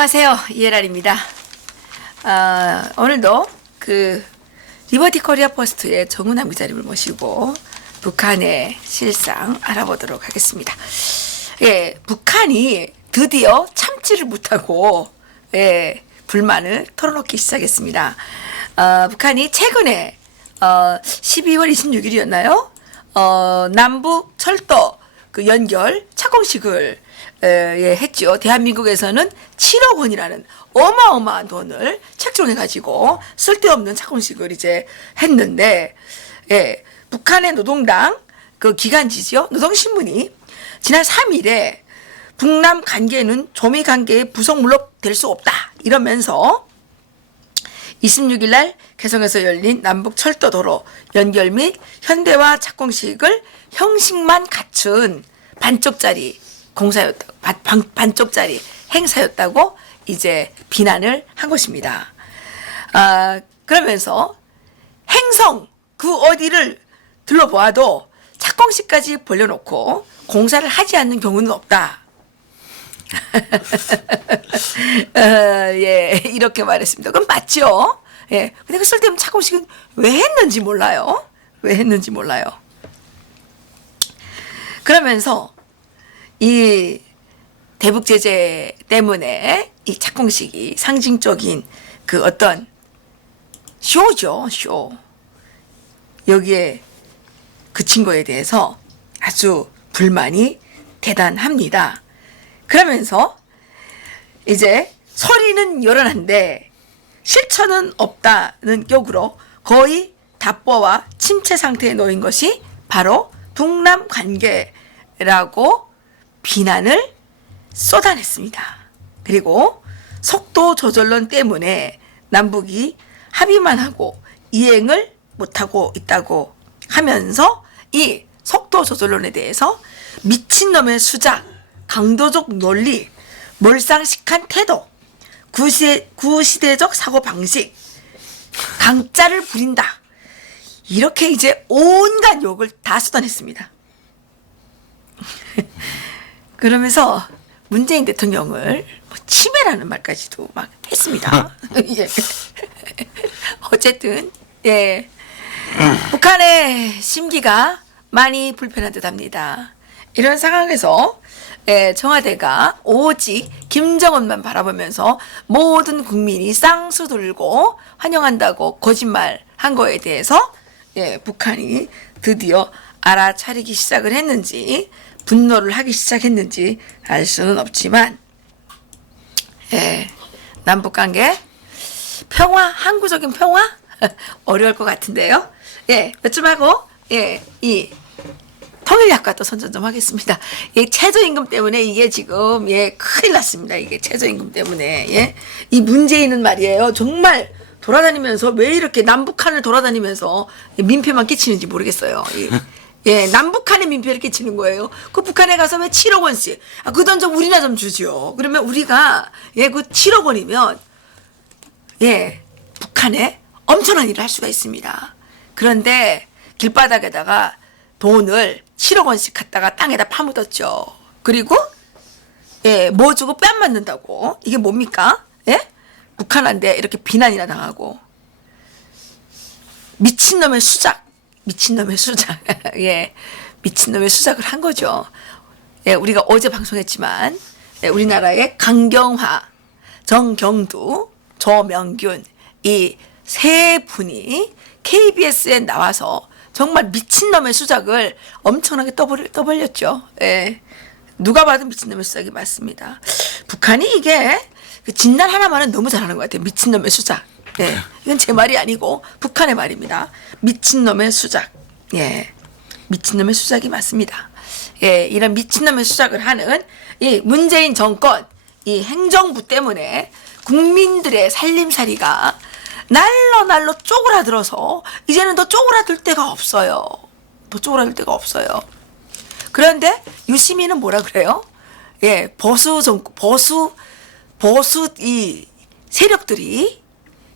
안녕하세요. 이해랄입니다. 오늘도 리버티 코리아 포스트의 정은남 기자님을 모시고 북한의 실상 알아보도록 하겠습니다. 예, 북한이 드디어 참지를 못하고 불만을 털어놓기 시작했습니다. 북한이 최근에 12월 26일이었나요? 남북 철도 연결 착공식을 했죠. 대한민국에서는 7억 원이라는 어마어마한 돈을 책정해가지고 쓸데없는 착공식을 이제 했는데, 북한의 노동당 기간지죠. 노동신문이 지난 3일에 북남 관계는 조미 관계의 부속물로 될 수 없다 이러면서 26일 날 개성에서 열린 남북 철도도로 연결 및 현대화 착공식을 형식만 갖춘 반쪽짜리 공사였다고, 반쪽짜리 행사였다고 이제 비난을 한 것입니다. 그러면서 행성 그 어디를 둘러보아도 착공식까지 벌려놓고 공사를 하지 않는 경우는 없다. 이렇게 말했습니다. 그럼 맞죠? 근데 그 쓸데없는 착공식은 왜 했는지 몰라요. 왜 했는지 몰라요. 그러면서 이 대북 제재 때문에 이 착공식이 상징적인 어떤 쇼죠, 쇼. 여기에 그친 거에 대해서 아주 불만이 대단합니다. 그러면서 이제 소리는 요란한데 실천은 없다는 격으로 거의 답보와 침체 상태에 놓인 것이 바로 북남 관계라고 비난을 쏟아냈습니다. 그리고 속도 조절론 때문에 남북이 합의만 하고 이행을 못하고 있다고 하면서 이 속도 조절론에 대해서 미친놈의 수작, 강도적 논리, 몰상식한 태도, 구시대적 사고방식, 강짜를 부린다. 이렇게 이제 온갖 욕을 다 쏟아냈습니다. 그러면서 문재인 대통령을 치매라는 말까지도 막 했습니다. 예. 어쨌든 북한의 심기가 많이 불편한 듯합니다. 이런 상황에서 청와대가 오직 김정은만 바라보면서 모든 국민이 쌍수 들고 환영한다고 거짓말한 거에 대해서 북한이 드디어 알아차리기 시작을 했는지 분노를 하기 시작했는지 알 수는 없지만 남북관계 평화, 항구적인 평화 어려울 것 같은데요. 몇 점 하고 이 통일약과 또 선전 좀 하겠습니다. 최저임금 때문에 이게 지금 큰일 났습니다. 이게 최저임금 때문에 이 문재인은 말이에요. 정말 돌아다니면서 왜 이렇게 남북한을 돌아다니면서 민폐만 끼치는지 모르겠어요. 남북한에 민폐를 끼치는 거예요. 그 북한에 가서 왜 7억 원씩 그 돈 좀 우리나 좀 주죠. 그러면 우리가 그 7억 원이면 북한에 엄청난 일을 할 수가 있습니다. 그런데 길바닥에다가 돈을 7억 원씩 갖다가 땅에다 파묻었죠. 그리고 뭐 주고 뺨 맞는다고 이게 뭡니까? 북한한테 이렇게 비난이나 당하고 미친놈의 수작. 미친놈의 수작을 한 거죠. 우리가 어제 방송했지만 우리나라의 강경화, 정경두, 조명균 이 세 분이 KBS에 나와서 정말 미친놈의 수작을 엄청나게 떠벌렸죠. 누가 봐도 미친놈의 수작이 맞습니다. 북한이 이게 진단 하나만은 너무 잘하는 것 같아요. 미친놈의 수작. 이건 제 말이 아니고 북한의 말입니다. 미친놈의 수작. 미친놈의 수작이 맞습니다. 이런 미친놈의 수작을 하는 이 문재인 정권, 이 행정부 때문에 국민들의 살림살이가 날로 쪼그라들어서 이제는 더 쪼그라들 데가 없어요. 그런데 유시민은 뭐라 그래요? 보수 이 세력들이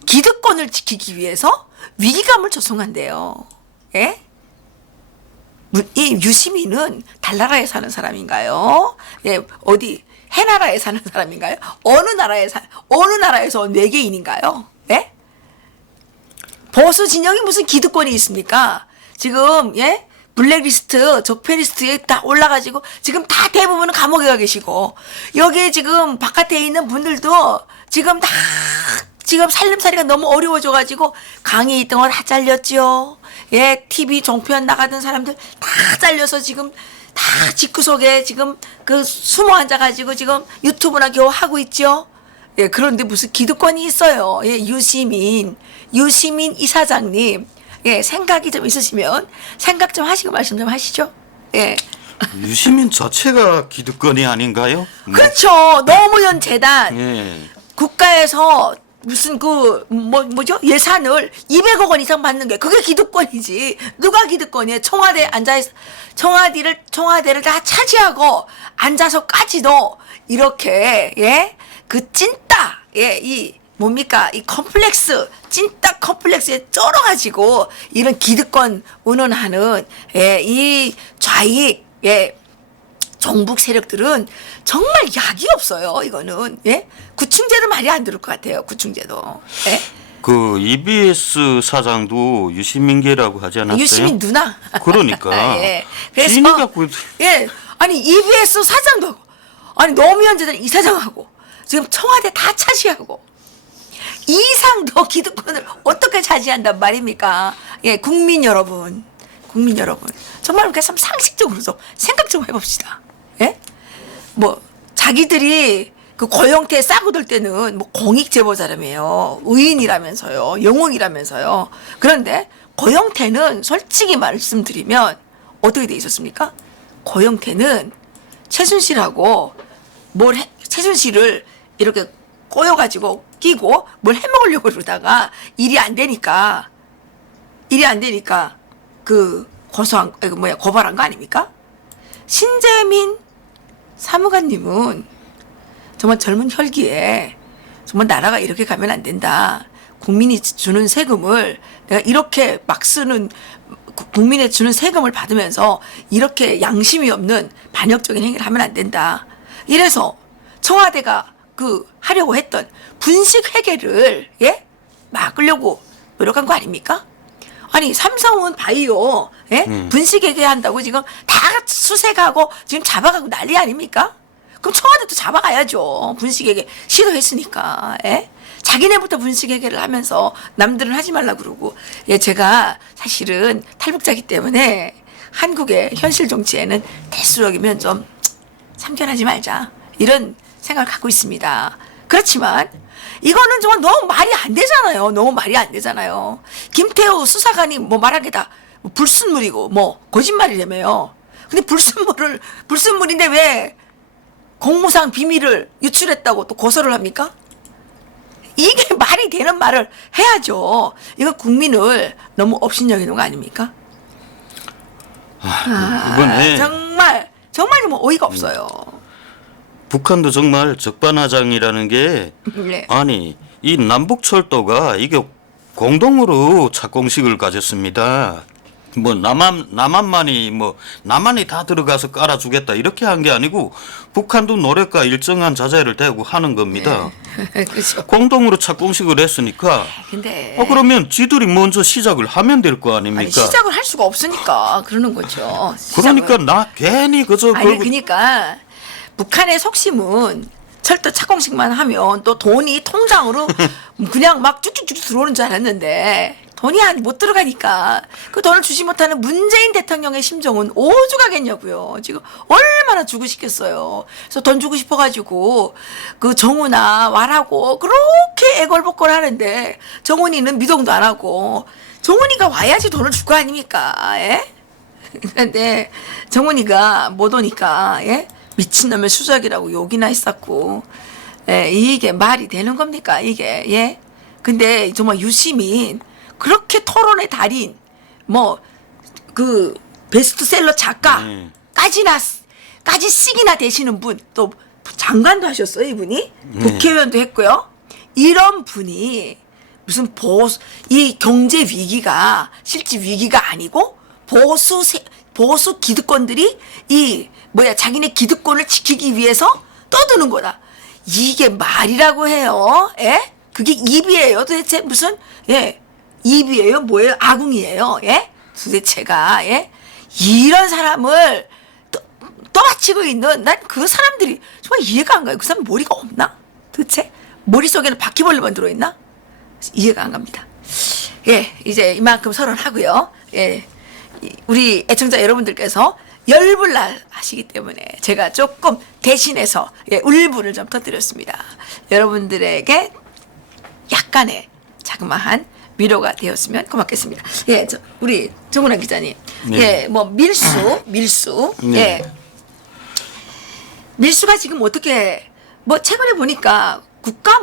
기득권을 지키기 위해서 위기감을 조성한대요. 이 유시민은 달나라에 사는 사람인가요? 어디 해나라에 사는 사람인가요? 어느 나라에서 외계인인가요? 예? 보수 진영이 무슨 기득권이 있습니까? 지금 예? 블랙리스트, 적폐리스트에 다 올라가지고 지금 다 대부분은 감옥에 가 계시고 여기에 지금 바깥에 있는 분들도 지금 다 지금 살림살이가 너무 어려워져가지고 강의 있던 거 다 잘렸죠. 예, TV 종편 나가던 사람들 다 잘려서 지금 다 집구석에 지금 그 숨어 앉아가지고 지금 유튜브나 겨우 하고 있죠. 예, 그런데 무슨 기득권이 있어요. 예, 유시민 이사장님. 예, 생각이 좀 있으시면 생각 좀 하시고 말씀 좀 하시죠. 예. 유시민 자체가 기득권이 아닌가요? 그렇죠. 노무현 재단 예. 국가에서 무슨 뭐죠? 예산을 200억 원 이상 받는 게 그게 기득권이지. 누가 기득권이에요? 청와대를 다 차지하고 앉아서까지도 이렇게 예? 그 찐따 이 뭡니까? 이 컴플렉스, 찐따 컴플렉스에 쩔어가지고 이런 기득권 운운하는 이 좌익 정북 세력들은 정말 약이 없어요. 이거는 구충제도 말이 안 들을 것 같아요. 구충제도. 그 EBS 사장도 유시민계라고 하지 않았어요? 유시민 누나. 그러니까. 예. 그래서 지인이가 아니 EBS 사장도 하고, 아니 노무현 재단 이사장하고 지금 청와대 다 차지하고. 이상 더 기득권을 어떻게 차지한단 말입니까? 예, 국민 여러분. 정말 그래서 상식적으로 좀 생각 좀 해봅시다. 예? 뭐, 자기들이 그 고영태 싸고 들 때는 뭐 공익 제보자라며요. 의인이라면서요. 영웅이라면서요. 그런데 고영태는 솔직히 말씀드리면 어떻게 돼 있었습니까? 고영태는 최순실하고 최순실을 이렇게 꼬여가지고 끼고 뭘 해먹으려고 그러다가 일이 안 되니까 그 고발한 거 아닙니까? 신재민 사무관님은 정말 젊은 혈기에 정말 나라가 이렇게 가면 안 된다. 국민이 주는 세금을 내가 이렇게 막 쓰는 국민의 주는 세금을 받으면서 이렇게 양심이 없는 반역적인 행위를 하면 안 된다. 이래서 청와대가 하려고 했던 분식 회계를 막으려고 노력한 거 아닙니까? 아니 삼성은 바이오 분식 회계한다고 지금 다 수색하고 지금 잡아가고 난리 아닙니까? 그럼 청와대도 잡아가야죠. 분식 회계 시도했으니까. 자기네부터 분식 회계를 하면서 남들은 하지 말라 그러고. 제가 사실은 탈북자기 때문에 한국의 현실 정치에는 대수록이면 좀 참견하지 말자 이런 생각을 갖고 있습니다. 그렇지만 이거는 정말 너무 말이 안 되잖아요. 김태우 수사관이 뭐 말한 게 다 불순물이고 뭐 거짓말이라며요. 근데 불순물인데 왜 공무상 비밀을 유출했다고 또 고소를 합니까? 이게 말이 되는 말을 해야죠. 이거 국민을 너무 업신여기는 거 아닙니까? 이번에 정말 뭐 어이가 없어요. 북한도 정말 적반하장이라는 게 네. 아니 이 남북철도가 이게 공동으로 착공식을 가졌습니다. 뭐 남한이 다 들어가서 깔아주겠다 이렇게 한 게 아니고 북한도 노력과 일정한 자재를 대고 하는 겁니다. 그렇죠. 공동으로 착공식을 했으니까 근데 그러면 지들이 먼저 시작을 하면 될 거 아닙니까? 아니, 시작을 할 수가 없으니까 그러는 거죠. 그러니까 나 괜히 그러니까 북한의 속심은 철도 착공식만 하면 또 돈이 통장으로 그냥 막 쭉쭉쭉 들어오는 줄 알았는데 돈이 못 들어가니까 그 돈을 주지 못하는 문재인 대통령의 심정은 오죽하겠냐고요. 지금 얼마나 주고 싶겠어요. 그래서 돈 주고 싶어가지고 그 정훈아 와라고 그렇게 애걸복걸 하는데 정훈이는 미동도 안 하고 정훈이가 와야지 돈을 줄 거 아닙니까? 그런데 정훈이가 못 오니까 미친놈의 수작이라고 욕이나 했었고 이게 말이 되는 겁니까 이게 근데 정말 유시민 그렇게 토론의 달인 베스트셀러 작가까지 씩이나 되시는 분 또 장관도 하셨어요 이분이 국회의원도 했고요. 이런 분이 무슨 이 경제 위기가 실제 위기가 아니고 보수 기득권들이 자기네 기득권을 지키기 위해서 떠드는 거다. 이게 말이라고 해요? 예? 그게 입이에요? 도대체 무슨 입이에요? 뭐예요? 아궁이에요? 예? 도대체가 이런 사람을 떠받치고 있는 난 그 사람들이 정말 이해가 안 가요. 그 사람 머리가 없나? 도대체 머릿속에는 바퀴벌레만 들어있나? 이해가 안 갑니다. 이제 이만큼 서론하고요. 우리 애청자 여러분들께서 열불날 하시기 때문에 제가 조금 대신해서 울분을 좀 터뜨렸습니다. 여러분들에게 약간의 자그마한 위로가 되었으면 고맙겠습니다. 우리 정훈아 기자님, 뭐 밀수, 네. 밀수가 지금 어떻게 뭐 최근에 보니까 국가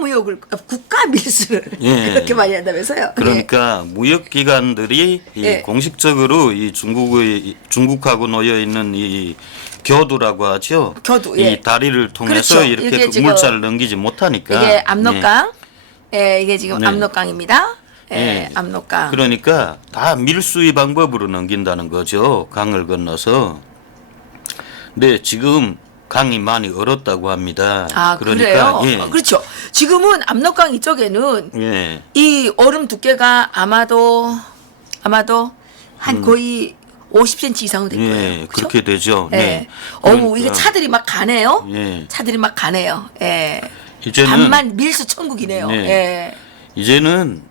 밀수를 그렇게 많이 한다면서요? 그러니까 무역기관들이 공식적으로 이 중국하고 놓여 있는 이 교두라고 하죠. 교두, 이 다리를 통해서 그렇죠. 이렇게 이게 그 지금 물자를 넘기지 못하니까. 이게 압록강, 이게 지금 압록강입니다. 네. 압록강. 그러니까 다 밀수의 방법으로 넘긴다는 거죠. 강을 건너서. 근데 지금 강이 많이 얼었다고 합니다. 그래요? 그러니까 그렇죠. 지금은 압록강 이쪽에는 이 얼음 두께가 아마도 한 거의 50cm 이상은 될 거예요. 그렇죠? 그렇게 되죠. 어우, 이게 차들이 막 가네요. 차들이 막 가네요. 이제는 반만 밀수 천국이네요. 이제는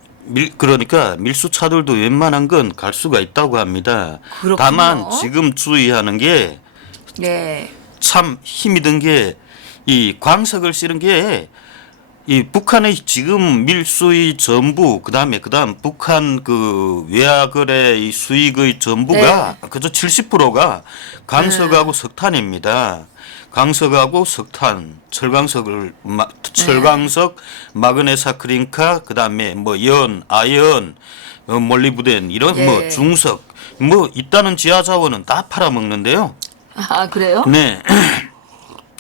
그러니까 밀수차들도 웬만한 건 갈 수가 있다고 합니다. 그렇군요. 다만 지금 주의하는 게 참 힘이 든 게 이 광석을 실은 게 이 북한의 지금 밀수의 전부 그다음 북한 그 외화거래 이 수익의 전부가 그저 70%가 강석하고 석탄입니다. 강석하고 석탄, 철광석, 마그네사 크링카, 그다음에 뭐 연, 아연, 몰리브덴 이런 뭐 중석 뭐 있다는 지하 자원은 다 팔아먹는데요. 그래요? 네.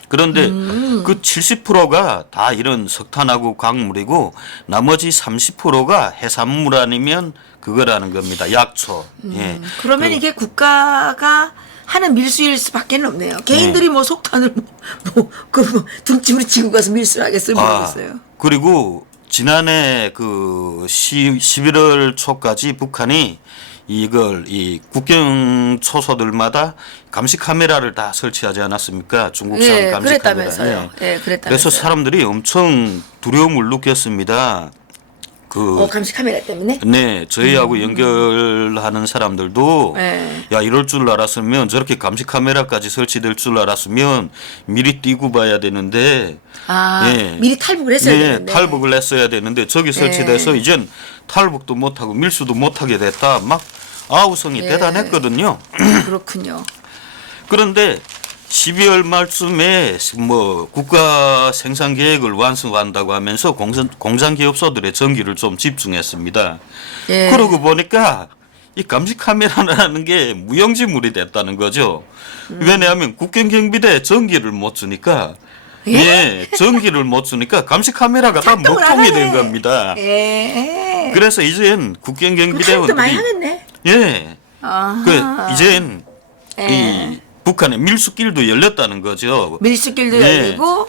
그런데 그 70%가 다 이런 석탄하고 광물이고 나머지 30%가 해산물 아니면 그거라는 겁니다. 약초. 그러면 이게 국가가 하는 밀수일 수밖에 없네요. 개인들이 뭐 속탄을 등짐으로 지고 가서 밀수를 하겠어요? 모르겠어요. 그리고 지난해 그 11월 초까지 북한이 이걸 이 국경 초소들마다 감시 카메라를 다 설치하지 않았습니까? 중국산 감시 그랬다면서요. 카메라. 그랬다면서요. 그래서 사람들이 엄청 두려움을 느꼈습니다. 감시 카메라 때문에? 네, 저희하고 연결하는 사람들도 야 이럴 줄 알았으면 저렇게 감시 카메라까지 설치될 줄 알았으면 미리 뛰고 봐야 되는데 미리 탈북을 했어야 되는데 탈북을 했어야 되는데 저기 설치돼서 이젠 탈북도 못하고 밀수도 못하게 됐다 막 아우성이 대단했거든요. 그렇군요. 그런데 12월 말쯤에 뭐 국가 생산 계획을 완성한다고 하면서 공장 기업소들의 전기를 좀 집중했습니다. 그러고 보니까 이 감시 카메라라는 게 무용지물이 됐다는 거죠. 왜냐하면 국경경비대 전기를 못 주니까 전기를 못 주니까 감시 카메라가 다 먹통이 된 겁니다. 그래서 이젠 국경경비대원들이 많이 하겠네. 이젠 이 북한의 밀수길도 열렸다는 거죠. 밀수길도 열리고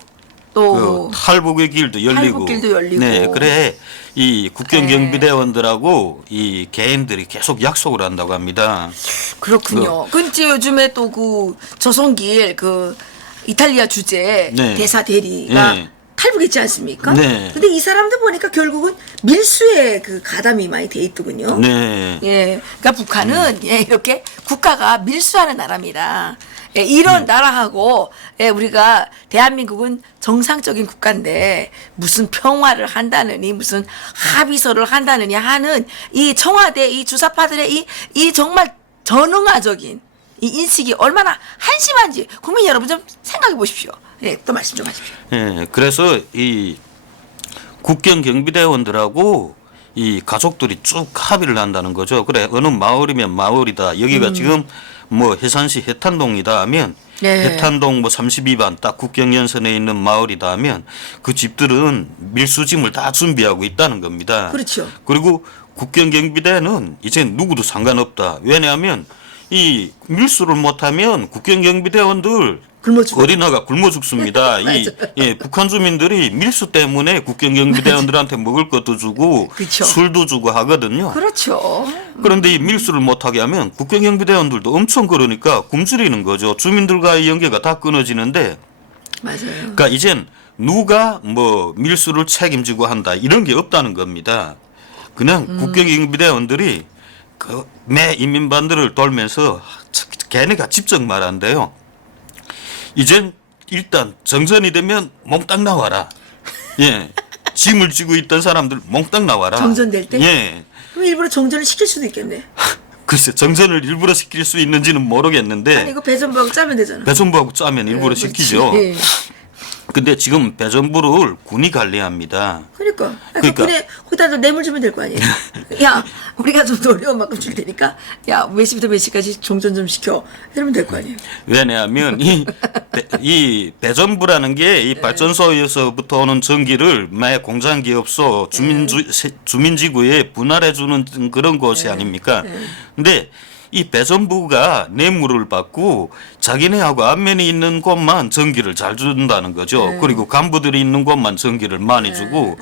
또 탈북의 길도 열리고. 네, 그래 이 국경경비대원들하고 이 개인들이 계속 약속을 한다고 합니다. 그렇군요. 근데 요즘에 또 그 조선길 그 이탈리아 주재 대사 대리가 탈북했지 않습니까? 근데 이 사람들 보니까 결국은 밀수에 그 가담이 많이 돼 있더군요. 그러니까 북한은 이렇게 국가가 밀수하는 나라입니다. 이런 나라하고 우리가 대한민국은 정상적인 국가인데 무슨 평화를 한다느니 무슨 합의서를 한다느니 하는 이 청와대 이 주사파들의 이 정말 전응화적인 이 인식이 얼마나 한심한지 국민 여러분 좀 생각해 보십시오. 또 말씀 좀 하십시오. 그래서 이 국경 경비대원들하고 이 가족들이 쭉 합의를 한다는 거죠. 그래 어느 마을이면 마을이다. 여기가 지금 뭐 해산시 해탄동이다 하면 해탄동 뭐 32반 딱 국경연선에 있는 마을이다 하면 그 집들은 밀수짐을 다 준비하고 있다는 겁니다. 그렇죠. 그리고 국경경비대는 이제 누구도 상관없다. 왜냐하면 이 밀수를 못하면 국경경비대원들 굶어 죽어. 어린아가 굶어 죽습니다. 북한 주민들이 밀수 때문에 국경경비대원들한테 먹을 것도 주고 그쵸. 술도 주고 하거든요. 그렇죠. 그런데 이 밀수를 못하게 하면 국경경비대원들도 엄청 그러니까 굶주리는 거죠. 주민들과의 연계가 다 끊어지는데, 맞아요. 그러니까 이젠 누가 뭐 밀수를 책임지고 한다 이런 게 없다는 겁니다. 그냥 국경경비대원들이 그 매 인민반들을 돌면서 걔네가 직접 말한대요. 이젠 일단 정전이 되면 몽땅 나와라. 예. 짐을 지고 있던 사람들 몽땅 나와라. 정전될 때? 예. 그럼 일부러 정전을 시킬 수도 있겠네. 글쎄 정전을 일부러 시킬 수 있는지는 모르겠는데 아니 이거 배전부하고 짜면 되잖아. 배전부하고 짜면 일부러 그렇지. 시키죠. 예. 근데 지금 배전부를 군이 관리합니다. 그러니까. 그러니까. 그래 거기다 뇌물 주면 될 거 아니에요. 야 우리가 좀 더 어려운 만큼 줄 테니까 야 몇 시부터 몇 시까지 종전 좀 시켜 이러면 될 거 아니에요. 왜냐하면 이 배전부라는 게 이 발전소에서부터 오는 전기를 매 공장기업소 주민지구에 분할해 주는 그런 곳이 아닙니까? 근데 이 배전부가 뇌물을 받고 자기네하고 안면이 있는 곳만 전기를 잘 준다는 거죠. 그리고 간부들이 있는 곳만 전기를 많이 주고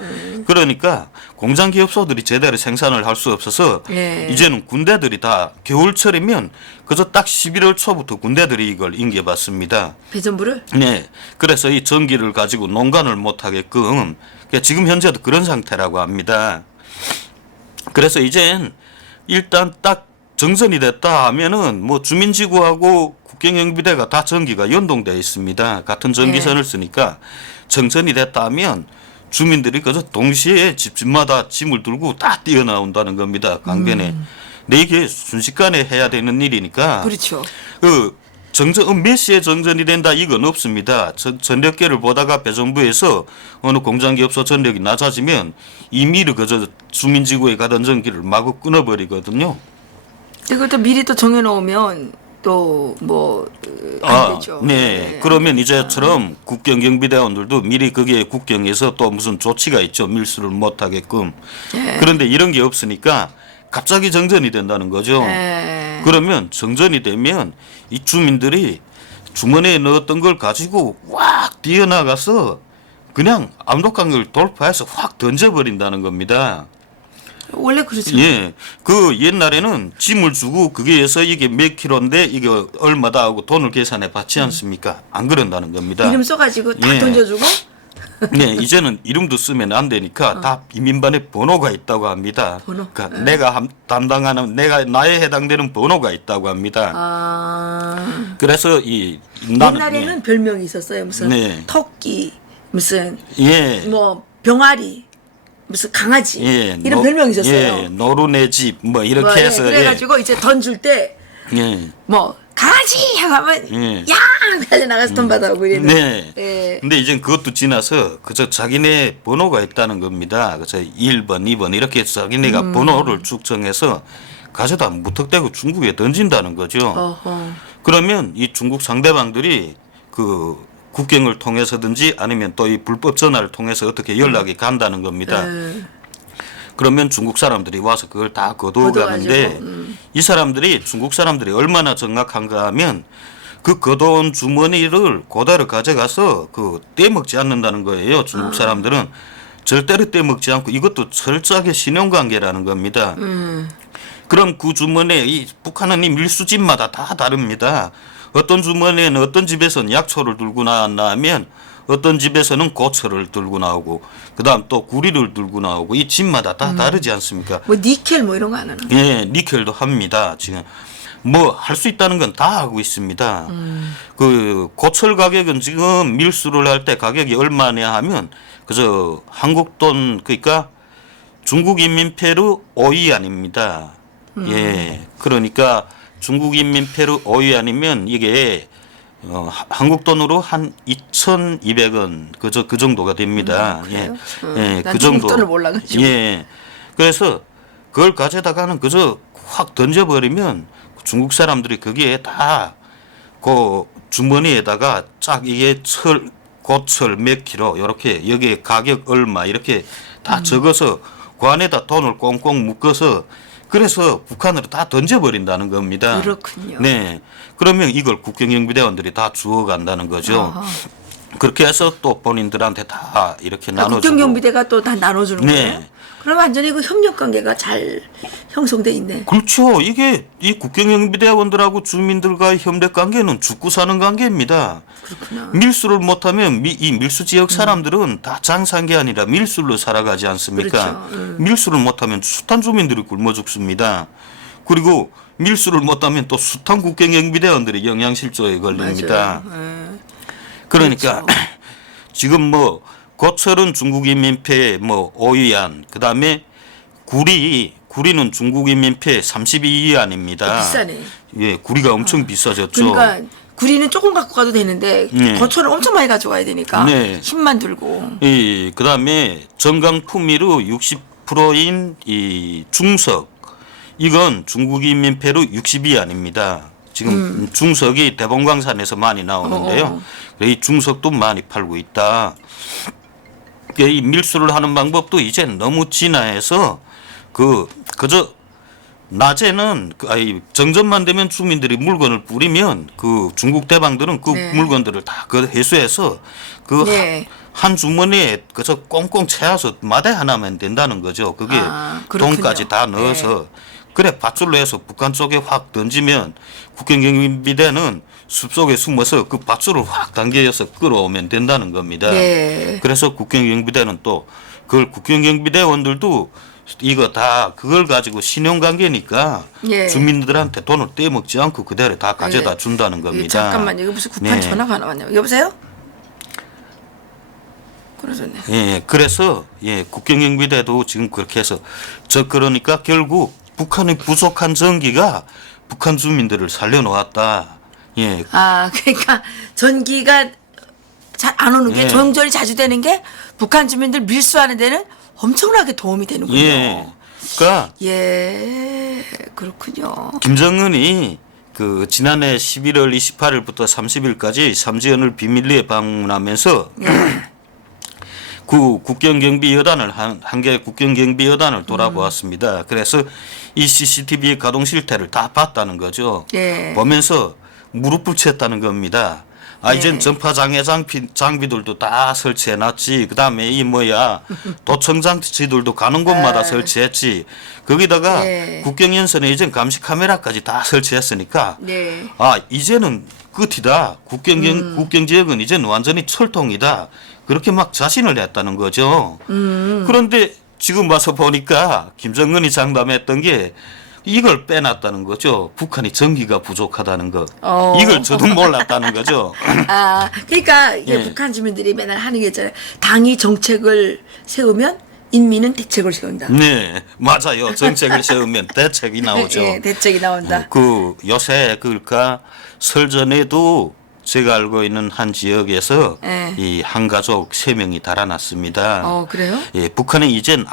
그러니까 공장기업소들이 제대로 생산을 할 수 없어서 이제는 군대들이 다 겨울철이면 그저 딱 11월 초부터 군대들이 이걸 인계받습니다. 배전부를? 네. 그래서 이 전기를 가지고 농간을 못하게끔 그러니까 지금 현재도 그런 상태라고 합니다. 그래서 이젠 일단 딱 정전이 됐다 하면은 뭐 주민지구하고 국경경비대가 다 전기가 연동되어 있습니다. 같은 전기선을 쓰니까 정전이 됐다 하면 주민들이 그저 동시에 집집마다 짐을 들고 다 뛰어나온다는 겁니다. 강변에. 근데 이게 순식간에 해야 되는 일이니까. 그렇죠. 그 정전 몇 시에 정전이 된다 이건 없습니다. 전력계를 보다가 배전부에서 어느 공장기업소 전력이 낮아지면 임의로 그저 주민지구에 가던 전기를 마구 끊어버리거든요. 이것도 미리 또 정해놓으면 또 뭐 안 되죠. 네. 그러면 이제처럼 국경경비대원들도 미리 그게 국경에서 또 무슨 조치가 있죠. 밀수를 못하게끔. 그런데 이런 게 없으니까 갑자기 정전이 된다는 거죠. 그러면 정전이 되면 이 주민들이 주머니에 넣었던 걸 가지고 확 뛰어나가서 그냥 압록강을 돌파해서 확 던져버린다는 겁니다. 원래 그렇죠. 예. 그 옛날에는 짐을 주고 거기에서 이게 몇 킬로인데 이게 얼마다 하고 돈을 계산해 받지 않습니까? 안 그런다는 겁니다. 이름 써가지고 딱 던져주고. 네, 이제는 이름도 쓰면 안 되니까 다 이민반에 번호가 있다고 합니다. 번호? 그러니까 내가 담당하는 나에 해당되는 번호가 있다고 합니다. 그래서 옛날에는 별명이 있었어요. 무슨 토끼, 무슨 뭐 병아리. 무슨 강아지 이런 별명이 있었어요. 노루네 집 뭐 이렇게 해서 그래가지고 이제 던줄 때 뭐 강아지 하면 야 달려나가서 돈 받아오고 이랬는데 근데 이제 그것도 지나서 그저 자기네 번호가 있다는 겁니다. 그래서 1번, 2번 이렇게 해서 자기네가 번호를 축정해서 가져다 무턱대고 중국에 던진다는 거죠. 그러면 이 중국 상대방들이 그 국경을 통해서든지 아니면 또 이 불법 전화를 통해서 어떻게 연락이 간다는 겁니다. 그러면 중국 사람들이 와서 그걸 다 거두어가는데 이 사람들이 중국 사람들이 얼마나 정확한가 하면 그 거둬온 주머니를 그대로 가져가서 그 떼먹지 않는다는 거예요. 중국 사람들은 절대로 떼먹지 않고 이것도 철저하게 신용관계라는 겁니다. 그럼 그 주머니에 이 북한은 이 밀수집마다 다 다릅니다. 어떤 주머니에는 어떤 집에서는 약초를 들고 나왔나 하면 어떤 집에서는 고철을 들고 나오고 그다음 또 구리를 들고 나오고 이 집마다 다 다르지 않습니까? 뭐 니켈 뭐 이런 거 안 하나? 예, 니켈도 합니다. 지금 뭐 할 수 있다는 건 다 하고 있습니다. 그 고철 가격은 지금 밀수를 할 때 가격이 얼마냐 하면 그저 한국 돈 그러니까 중국인민폐로 5위안입니다. 예, 그러니까 중국인민폐로 5위안이면 이게 한국 돈으로 한 2,200원 그 정도가 됩니다. 예, 그 정도. 돈을 몰라가지고. 예. 그래서 그걸 가져다가는 그저 확 던져버리면 중국 사람들이 거기에 다 그 주머니에다가 쫙 이게 고철 몇 킬로 이렇게 여기에 가격 얼마 이렇게 다 적어서 그 안에다 돈을 꽁꽁 묶어서 그래서 북한으로 다 던져버린다는 겁니다. 그렇군요. 네. 그러면 이걸 국경경비대원들이 다 주워간다는 거죠. 아하. 그렇게 해서 또 본인들한테 다 이렇게 나눠주고. 국경경비대가 또 다 나눠주는 네. 거예요? 그럼 완전히 그 협력 관계가 잘 형성돼 있네. 그렇죠. 이게 이 국경경비대원들하고 주민들과의 협력 관계는 죽고 사는 관계입니다. 그렇구나. 밀수를 못하면 이 밀수 지역 사람들은 다 장사한 게 아니라 밀수로 살아가지 않습니까? 그렇죠. 밀수를 못하면 숱한 주민들이 굶어 죽습니다. 그리고 밀수를 못하면 또 숱한 국경경비대원들이 영양실조에 걸립니다. 맞아요. 예. 그러니까 그렇죠. 지금 뭐 고철은 중국인 민폐 뭐 5위안 그다음에 구리는 중국인 민폐 32위안입니다. 비싸네. 예, 구리가 엄청 비싸졌죠. 그러니까 구리는 조금 갖고 가도 되는데 네. 거초를 엄청 많이 가져가야 되니까 네. 힘만 들고. 이 그다음에 정강품위로 60%인 이 중석 이건 중국인 민폐로 60위안입니다. 지금 중석이 대봉광산에서 많이 나오는데요. 이 중석도 많이 팔고 있다. 이 밀수를 하는 방법도 이제 너무 진화해서 그저 낮에는 정전만 되면 주민들이 물건을 뿌리면 그 중국 대방들은 그 네. 물건들을 다 그 회수해서 그 네. 한 주머니에 그저 꽁꽁 채워서 마대 하나면 된다는 거죠. 그게 그렇군요. 돈까지 다 넣어서 그래 밧줄로 해서 북한 쪽에 확 던지면 국경경비대는 숲속에 숨어서 그 밧줄을 확 당겨서 끌어오면 된다는 겁니다. 네. 그래서 국경경비대는 또 그걸 국경경비대원들도 이거 다 그걸 가지고 신용관계니까 예. 주민들한테 돈을 떼먹지 않고 그대로 다 가져다 예. 준다는 겁니다. 잠깐만요. 이거 무슨 급한 네. 전화가 하나 왔네요. 여보세요? 그러셨네. 예, 그래서 예, 국경경비대도 지금 그렇게 해서 그러니까 결국 북한의 부족한 전기가 북한 주민들을 살려놓았다. 예, 그러니까 전기가 잘 안 오는 게 예. 정전이 자주 되는 게 북한 주민들 밀수하는 데는 엄청나게 도움이 되는군요. 예. 그러니까 예, 그렇군요. 김정은이 그 지난해 11월 28일부터 30일까지 삼지연을 비밀리에 방문하면서 그 국경경비 여단을 한 개 국경경비 여단을 돌아보았습니다. 그래서 이 CCTV 가동 실태를 다 봤다는 거죠. 예. 보면서 무릎을 쳤다는 겁니다. 이젠 전파 장애 장비들도 다 설치해놨지. 그다음에 도청 장치들도 가는 곳마다 설치했지. 거기다가 네. 국경연선에 이젠 감시 카메라까지 다 설치했으니까 네. 이제는 끝이다. 국경 지역은 이제는 완전히 철통이다. 그렇게 막 자신을 했다는 거죠. 그런데 지금 와서 보니까 김정은이 장담했던 게 이걸 빼놨다는 거죠. 북한이 전기가 부족하다는 거. 이걸 저도 몰랐다는 거죠. 그러니까 이게 예. 북한 주민들이 맨날 하는 게 있잖아요. 당이 정책을 세우면 인민은 대책을 세운다. 네, 맞아요. 정책을 세우면 대책이 나오죠. 예, 대책이 나온다. 요새 그러니까 설전에도 제가 알고 있는 한 지역에서 예. 이 한 가족 3명이 달아났습니다. 그래요? 예, 북한은 이젠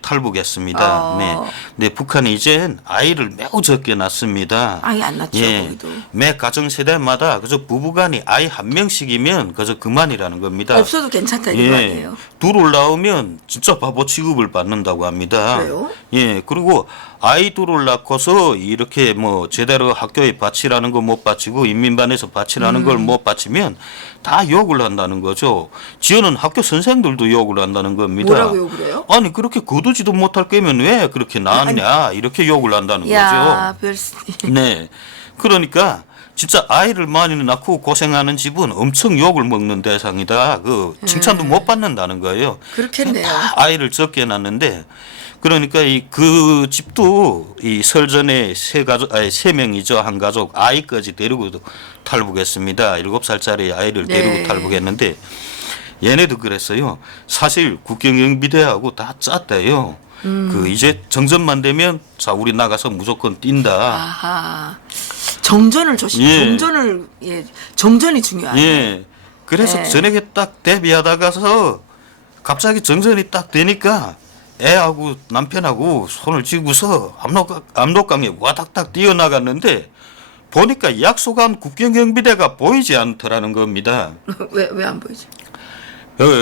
탈북했습니다. 어. 네. 근데 북한이 이젠 아이를 매우 적게 낳습니다. 아예 안 낳죠, 거기도. 매 가정 세대마다 그저 부부간이 아이 한 명씩이면 그저 그만이라는 겁니다. 없어도 괜찮다 이거 아니에요? 둘을 낳으면 진짜 바보 취급을 받는다고 합니다. 그래요? 예, 그리고 아이 둘을 낳고서 이렇게 제대로 학교에 바치라는 거 못 바치고 인민반에서 바치라는 걸 못 바치면 다 욕을 한다는 거죠. 지어는 학교 선생들도 욕을 한다는 겁니다. 뭐라고 욕을 해요? 아니 그렇게 거두지도 못할 거면 왜 그렇게 낳았냐 이렇게 욕을 한다는 야, 거죠. 네, 그러니까 진짜 아이를 많이 낳고 고생하는 집은 엄청 욕을 먹는 대상이다. 칭찬도 못 받는다는 거예요. 그렇겠네요. 다 아이를 적게 낳는데 그러니까 그 집도 이 설전에 3명이죠. 한 가족 아이까지 데리고 탈북했습니다. 7살짜리 아이를 데리고 네. 탈북했는데 얘네도 그랬어요. 사실 국경경비대하고 다 짰대요. 이제 정전만 되면 자 우리 나가서 무조건 뛴다. 아하. 정전을 예. 정전이 중요하네. 예. 그래서 네. 저녁에 딱 대비하다가서 갑자기 정전이 딱 되니까 애하고 남편하고 손을 쥐고서 압록강에 와닥닥 뛰어나갔는데 보니까 약속한 국경경비대가 보이지 않더라는 겁니다. 왜 안 보이지?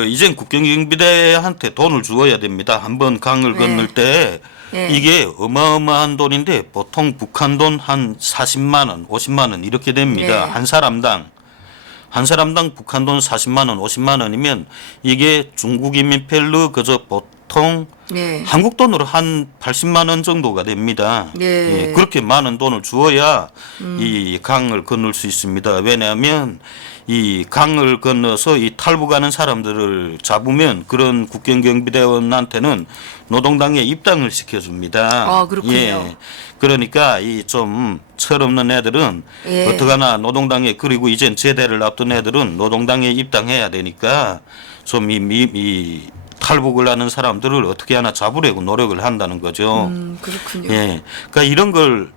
이젠 국경경비대한테 돈을 주어야 됩니다. 한번 강을 네. 건널 때 네. 이게 어마어마한 돈인데 보통 북한 돈 한 40만 원, 50만 원 이렇게 됩니다. 네. 한 사람당 북한 돈 40만 원, 50만 원이면 이게 중국 인민펠로 그저 보통 네. 한국 돈으로 한 80만 원 정도가 됩니다. 네. 예, 그렇게 많은 돈을 주어야 이 강을 건널 수 있습니다. 왜냐하면 이 강을 건너서 이 탈북하는 사람들을 잡으면 그런 국경경비대원한테는 노동당에 입당을 시켜줍니다. 아, 그렇군요. 예. 그러니까 이 좀 철없는 애들은 예. 어떡하나 노동당에 그리고 이젠 제대를 앞둔 애들은 노동당에 입당해야 되니까 좀 이 탈북을 하는 사람들을 어떻게 하나 잡으려고 노력을 한다는 거죠. 그렇군요. 예. 그러니까 이런 걸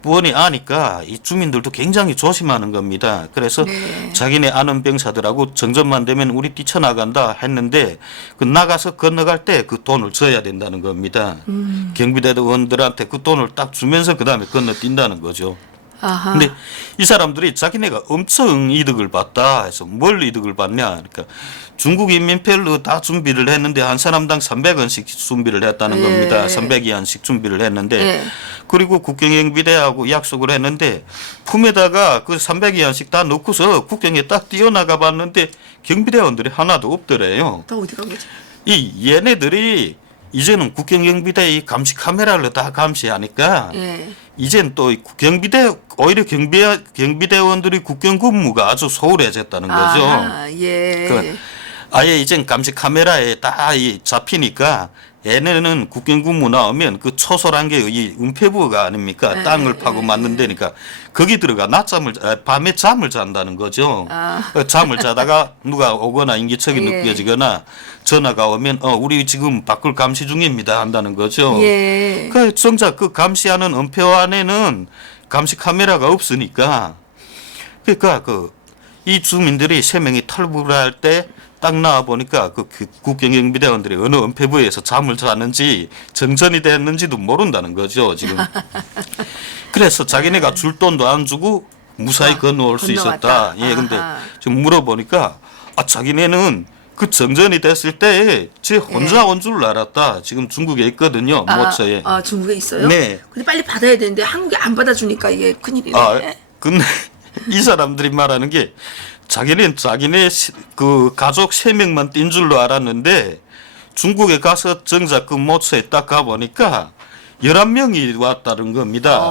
뻔히 아니까 이 주민들도 굉장히 조심하는 겁니다. 그래서 네. 자기네 아는 병사들하고 정전만 되면 우리 뛰쳐나간다 했는데 그 나가서 건너갈 때 그 돈을 줘야 된다는 겁니다. 경비대원들한테 그 돈을 딱 주면서 그 다음에 건너뛴다는 거죠. 아하. 근데 이 사람들이 자기네가 엄청 이득을 봤다 해서 뭘 이득을 봤냐. 그러니까 중국 인민펠로 다 준비를 했는데 한 사람당 300원씩 준비를 했다는 예. 겁니다. 300위안씩 준비를 했는데 예. 그리고 국경경비대하고 약속을 했는데 품에다가 그 300위안씩 다 넣고서 국경에 딱 뛰어나가 봤는데 경비대원들이 하나도 없더래요. 다 어디 간 거지? 이 얘네들이 이제는 국경경비대 감시 카메라를 다 감시하니까 예. 이젠 또 오히려 경비대원들이 국경 근무가 아주 소홀해졌다는 거죠. 아, 예. 그 아예 이젠 감시 카메라에 다 잡히니까 얘네는 국경 근무 나오면 그 초솔한 게 이 은폐부가 아닙니까? 땅을 파고 맞는 데니까 거기 들어가 밤에 잠을 잔다는 거죠. 아. 잠을 자다가 누가 오거나 인기척이 예. 느껴지거나 전화가 오면 우리 지금 밖을 감시 중입니다 한다는 거죠. 예. 그 정작 그 감시하는 은폐 안에는 감시 카메라가 없으니까 그러니까 이 주민들이 3명이 탈북을 할 때 딱 나와 보니까 그 국경경비대원들이 어느 은폐부에서 잠을 자는지 정전이 됐는지도 모른다는 거죠 지금. 그래서 자기네가 줄 돈도 안 주고 무사히 건너올 수 건너왔다. 있었다. 예, 근데 아하. 지금 물어보니까 자기네는 그 정전이 됐을 때 제 혼자 온 줄 알았다. 지금 중국에 있거든요. 모처에. 아, 중국에 있어요? 네. 근데 빨리 받아야 되는데 한국에 안 받아주니까 이게 큰일이네. 근데 이 사람들이 말하는 게 자기네 그 가족 3명만 뛴 줄로 알았는데 중국에 가서 정작 그 모처에 딱 가보니까 11명이 왔다는 겁니다.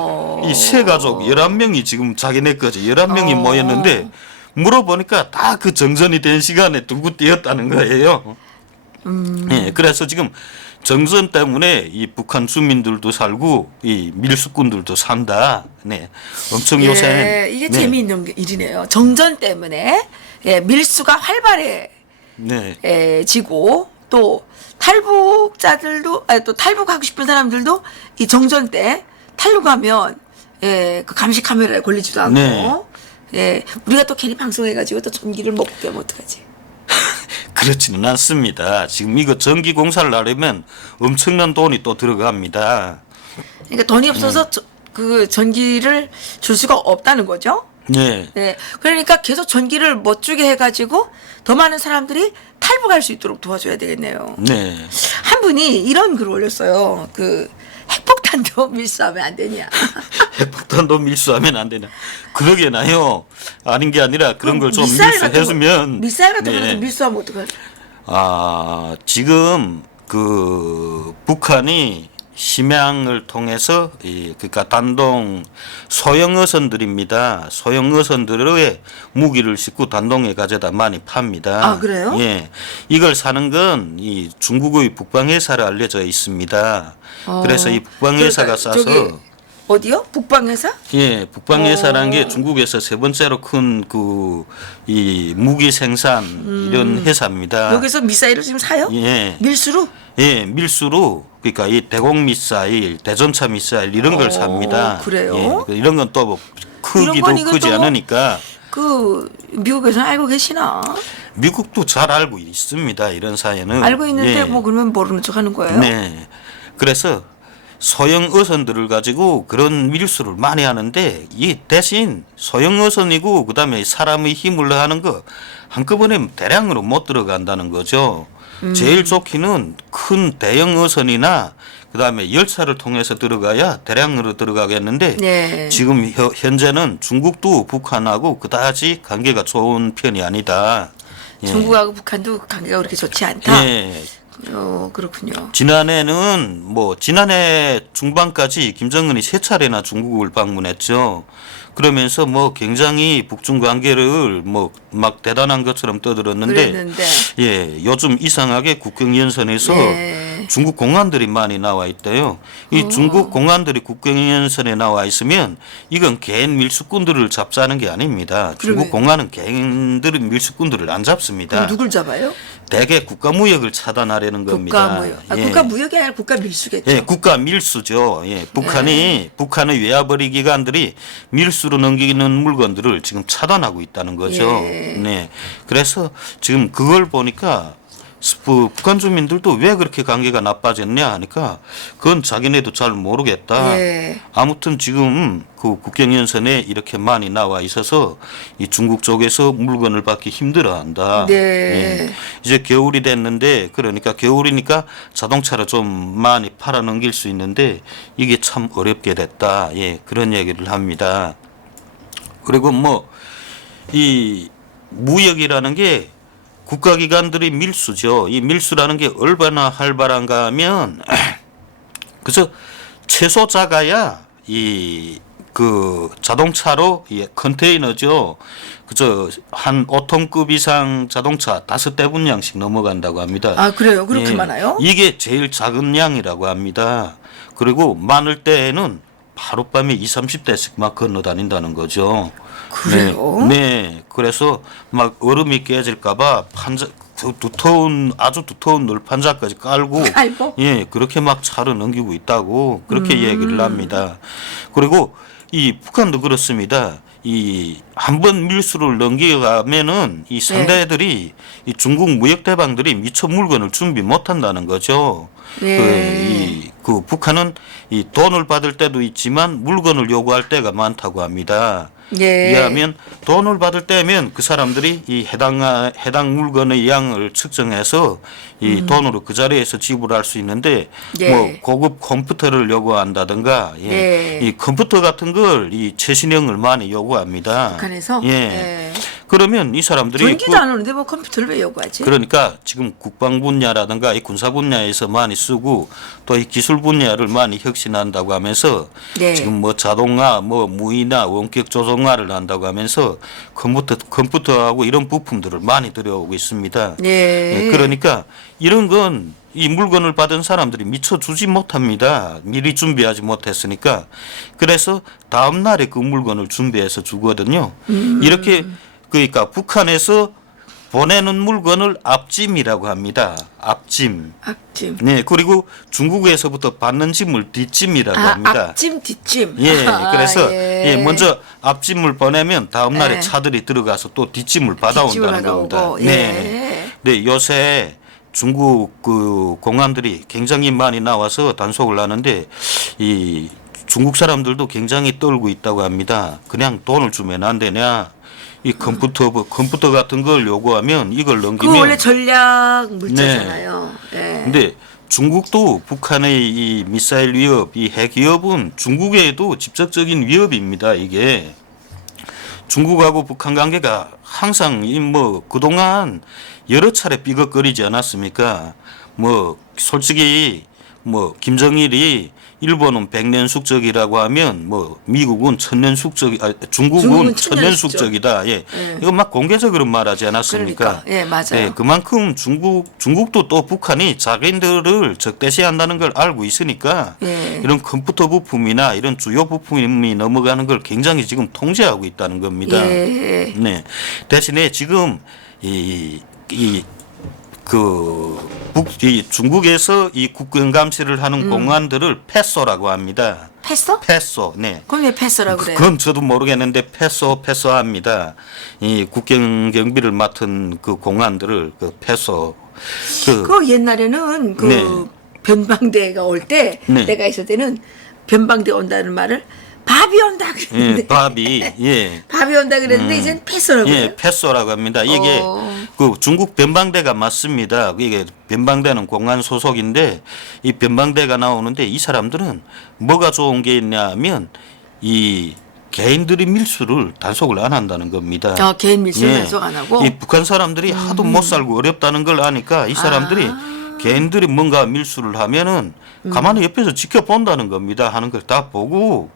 이 세 가족 11명이 지금 자기네 거지 11명이 모였는데 물어보니까 다 그 정전이 된 시간에 들고 뛰었다는 거예요. 예, 그래서 지금 정전 때문에 이 북한 주민들도 살고 이 밀수꾼들도 산다. 네, 엄청 요새는 이게 네, 재미있는 일이네요. 정전 때문에 밀수가 활발해지고 또 탈북자들도 또 탈북하고 싶은 사람들도 이 정전 때 탈북하면 그 감시 카메라에 걸리지도 않고 네. 우리가 또 괜히 방송해가지고 또 전기를 먹게 되면 어떡하지? 그렇지는 않습니다. 지금 이거 전기 공사를 하려면 엄청난 돈이 또 들어갑니다. 그러니까 돈이 없어서 그 전기를 줄 수가 없다는 거죠. 네. 네, 그러니까 계속 전기를 못 주게 해가지고 더 많은 사람들이 탈북할 수 있도록 도와줘야 되겠네요. 네. 한 분이 이런 글을 올렸어요. 그 핵폭탄도 밀수하면 안 되냐. 핵폭탄도 밀수하면 안 되나. 그러게나요. 아닌 게 아니라 그런 걸 좀 미사일 같은 밀수해주면. 미사일 같은 네. 거 밀수하면 어떡하지? 지금 그 북한이 심양을 통해서 그러니까 단동 소형 어선들입니다. 소형 어선들의 무기를 싣고 단동에 가져다 많이 팝니다. 아, 그래요? 예, 이걸 사는 건 이 중국의 북방회사로 알려져 있습니다. 그래서 이 북방회사가 싸서 저기 어디요? 북방회사? 예, 북방회사라는 게 중국에서 세 번째로 큰 이 무기 생산 이런 회사입니다. 여기서 미사일을 지금 사요? 예. 밀수로? 예, 밀수로 그러니까 이 대공 미사일, 대전차 미사일 이런 걸 삽니다. 그래요? 예, 이런 건 또 뭐 이런 건 크기도 크지 이것도 뭐 않으니까 그 미국에서는 알고 계시나? 미국도 잘 알고 있습니다. 이런 사연은 알고 있는데 예. 뭐 그러면 모르는 척하는 거예요? 네. 그래서 소형 어선들을 가지고 그런 밀수를 많이 하는데 이 대신 소형 어선이고 그다음에 사람의 힘을 하는 거 한꺼번에 대량으로 못 들어간다는 거죠. 제일 좋기는 큰 대형 어선이나 그다음에 열차를 통해서 들어가야 대량으로 들어가겠는데 네. 지금 현재는 중국도 북한하고 그다지 관계가 좋은 편이 아니다. 예. 중국하고 북한도 관계가 그렇게 좋지 않다. 예. 그렇군요. 지난해 중반까지 김정은이 세 차례나 중국을 방문했죠. 그러면서 뭐 굉장히 북중 관계를 뭐 막 대단한 것처럼 떠들었는데 그랬는데. 예, 요즘 이상하게 국경연선에서 네. 중국 공안들이 많이 나와 있대요. 이 중국 공안들이 국경연선에 나와 있으면 이건 개인 밀수꾼들을 잡자는 게 아닙니다. 중국 공안은 개인들의 밀수꾼들을 안 잡습니다. 그럼 누굴 잡아요? 대개 국가무역을 차단하려는 겁니다. 국가무역. 예. 국가무역이 아니라 국가밀수겠죠. 예, 국가 밀수죠. 예, 북한의 외화벌이 기관들이 밀수로 넘기는 물건들을 지금 차단하고 있다는 거죠. 예. 네, 그래서 지금 그걸 보니까 북한 주민들도 왜 그렇게 관계가 나빠졌냐 하니까 그건 자기네도 잘 모르겠다. 예. 아무튼 지금 그 국경연선에 이렇게 많이 나와 있어서 이 중국 쪽에서 물건을 받기 힘들어한다. 네. 예. 이제 겨울이 됐는데 그러니까 겨울이니까 자동차를 좀 많이 팔아 넘길 수 있는데 이게 참 어렵게 됐다. 예, 그런 얘기를 합니다. 그리고 뭐 이 무역이라는 게 국가기관들의 밀수죠. 이 밀수라는 게 얼마나 활발한가 하면 그래서 최소 작아야 이 그 자동차로 컨테이너죠. 그저 한 5톤급 이상 자동차 5대 분량씩 넘어간다고 합니다. 아, 그래요? 그렇게 예, 많아요? 이게 제일 작은 양이라고 합니다. 그리고 많을 때에는 하룻밤에 20-30대씩 막 건너다닌다는 거죠. 그래요? 네. 그래서 막 얼음이 깨질까봐 아주 두터운 널판자까지 깔고, 예, 그렇게 막 차로 넘기고 있다고 그렇게 얘기를 합니다. 그리고 이 북한도 그렇습니다. 이 한 번 밀수를 넘겨가면은 이 상대들이 이 중국 무역 대방들이 미처 물건을 준비 못 한다는 거죠. 네. 그 북한은 이 돈을 받을 때도 있지만 물건을 요구할 때가 많다고 합니다. 예. 왜냐하면 돈을 받을 때면 그 사람들이 이 해당 물건의 양을 측정해서 이 돈으로 그 자리에서 지불할 수 있는데 예. 뭐 고급 컴퓨터를 요구한다든가 예. 이 컴퓨터 같은 걸 이 최신형을 많이 요구합니다. 북한에서? 예. 예. 그러면 이 사람들이 전기도 안 오는데 뭐 컴퓨터를 왜 요구하지? 그러니까 지금 국방 분야라든가 이 군사 분야에서 많이 쓰고 또 이 기술 분야를 많이 혁신한다고 하면서 네. 지금 뭐 자동화, 뭐 무인화, 원격 조종화를 한다고 하면서 컴퓨터하고 이런 부품들을 많이 들여오고 있습니다. 네. 예, 그러니까 이런 건 이 물건을 받은 사람들이 미처 주지 못합니다. 미리 준비하지 못했으니까. 그래서 다음 날에 그 물건을 준비해서 주거든요. 이렇게 그러니까 북한에서 보내는 물건을 앞짐이라고 합니다. 앞짐. 앞짐. 네, 그리고 중국에서부터 받는 짐을 뒷짐이라고 합니다. 앞짐, 뒷짐. 예, 그래서 예. 먼저 앞짐을 보내면 다음 날에 예. 차들이 들어가서 또 뒷짐을 뒷짐을 받아온다는 겁니다. 받아오고, 예. 네. 네, 요새 중국 그 공안들이 굉장히 많이 나와서 단속을 하는데 이 중국 사람들도 굉장히 떨고 있다고 합니다. 그냥 돈을 주면 안 되냐? 이 컴퓨터 같은 걸 요구하면 이걸 넘기면 그거 원래 전략 물자잖아요. 네. 근데 중국도 북한의 이 미사일 위협, 이 핵 위협은 중국에도 직접적인 위협입니다. 이게 중국하고 북한 관계가 항상 뭐 그동안 여러 차례 삐걱거리지 않았습니까? 뭐 솔직히 뭐 김정일이 일본은 100년 숙적이라고 하면 뭐 미국은 중국은 천년 숙적이다. 예. 예. 이거 막 공개적으로 말하지 않았습니까? 그러니까. 예, 맞아요. 예, 그만큼 중국도 또 북한이 자기들을 적대시한다는 걸 알고 있으니까 예. 이런 컴퓨터 부품이나 이런 주요 부품이 넘어가는 걸 굉장히 지금 통제하고 있다는 겁니다. 예. 네. 대신에 지금 중국에서 이 국경 감시를 하는 공안들을 패소라고 합니다. 패소? 패소, 네. 그럼 왜 패소라고 그래요? 그건 저도 모르겠는데 패소합니다. 이 국경 경비를 맡은 그 공안들을 그 패소. 그 옛날에는 그 네. 변방대가 올 때 네. 내가 있을 때는 변방대 온다는 말을 밥이 온다 그랬는데 예, 밥이 예. 밥이 온다 그랬는데 이젠 패소라고 예, 그래요? 패소라고 합니다. 이게 그 중국 변방대가 맞습니다. 이게 변방대는 공안 소속인데 이 변방대가 나오는데 이 사람들은 뭐가 좋은 게 있냐면 이 개인들의 밀수를 단속을 안 한다는 겁니다. 개인 밀수 예. 단속 안 하고 이 북한 사람들이 하도 못 살고 어렵다는 걸 아니까 이 사람들이 개인들이 뭔가 밀수를 하면은 가만히 옆에서 지켜본다는 겁니다. 하는 걸 다 보고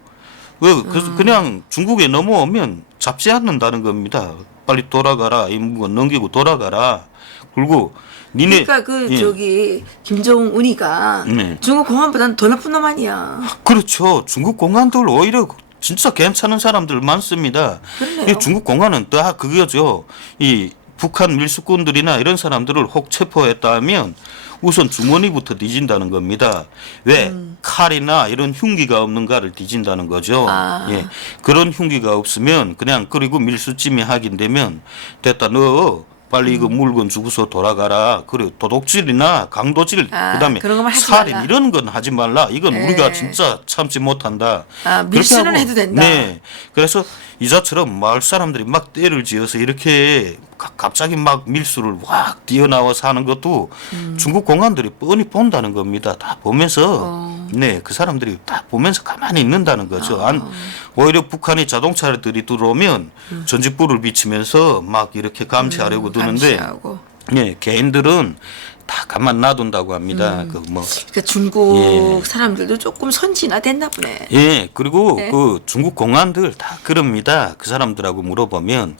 그냥 중국에 넘어오면 잡지 않는다는 겁니다. 빨리 돌아가라. 이 물건 넘기고 돌아가라. 그리고 니네 그러니까 예. 저기 김정은이가 네. 중국 공안보다는 더 나쁜 놈 아니야. 그렇죠. 중국 공안들 오히려 진짜 괜찮은 사람들 많습니다. 그러네요. 이 중국 공안은 다 그거죠. 이 북한 밀수꾼들이나 이런 사람들을 혹 체포했다면 우선 주머니부터 뒤진다는 겁니다. 왜? 칼이나 이런 흉기가 없는가를 뒤진다는 거죠. 예. 그런 흉기가 없으면 그냥 그리고 밀수찜이 확인되면 됐다 너 빨리 이거 물건 주고서 돌아가라. 그리고 도둑질이나 강도질 그다음에 그런 것만 하지 살인 말라. 이런 건 하지 말라. 이건 네. 우리가 진짜 참지 못한다. 그렇게 밀수는 하고, 해도 된다. 네. 그래서 이자처럼 마을 사람들이 막 떼를 지어서 이렇게 갑자기 막 밀수를 확 뛰어나와서 하는 것도 중국 공안들이 뻔히 본다는 겁니다. 다 보면서 네, 그 사람들이 다 보면서 가만히 있는다는 거죠. 오히려 북한이 자동차들이 들어오면 전직부를 비치면서 막 이렇게 감시하려고 드는데 감시하고. 네, 개인들은 다 가만 놔둔다고 합니다. 그러니까 중국 예. 사람들도 조금 선진화됐나 보네. 예, 그리고 네. 그 중국 공안들 다 그럽니다. 그 사람들하고 물어보면,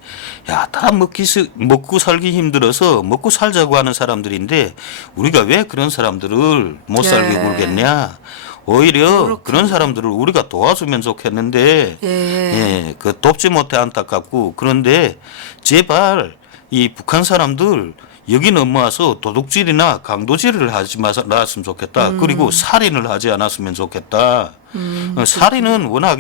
야, 다 먹고 살기 힘들어서 먹고 살자고 하는 사람들인데, 우리가 왜 그런 사람들을 못 살게 예. 굴겠냐? 오히려 그렇군요. 그런 사람들을 우리가 도와주면 좋겠는데, 예. 그 돕지 못해 안타깝고, 그런데 제발 이 북한 사람들 여기 넘어와서 도둑질이나 강도질을 하지 말았으면 좋겠다. 그리고 살인을 하지 않았으면 좋겠다. 살인은 워낙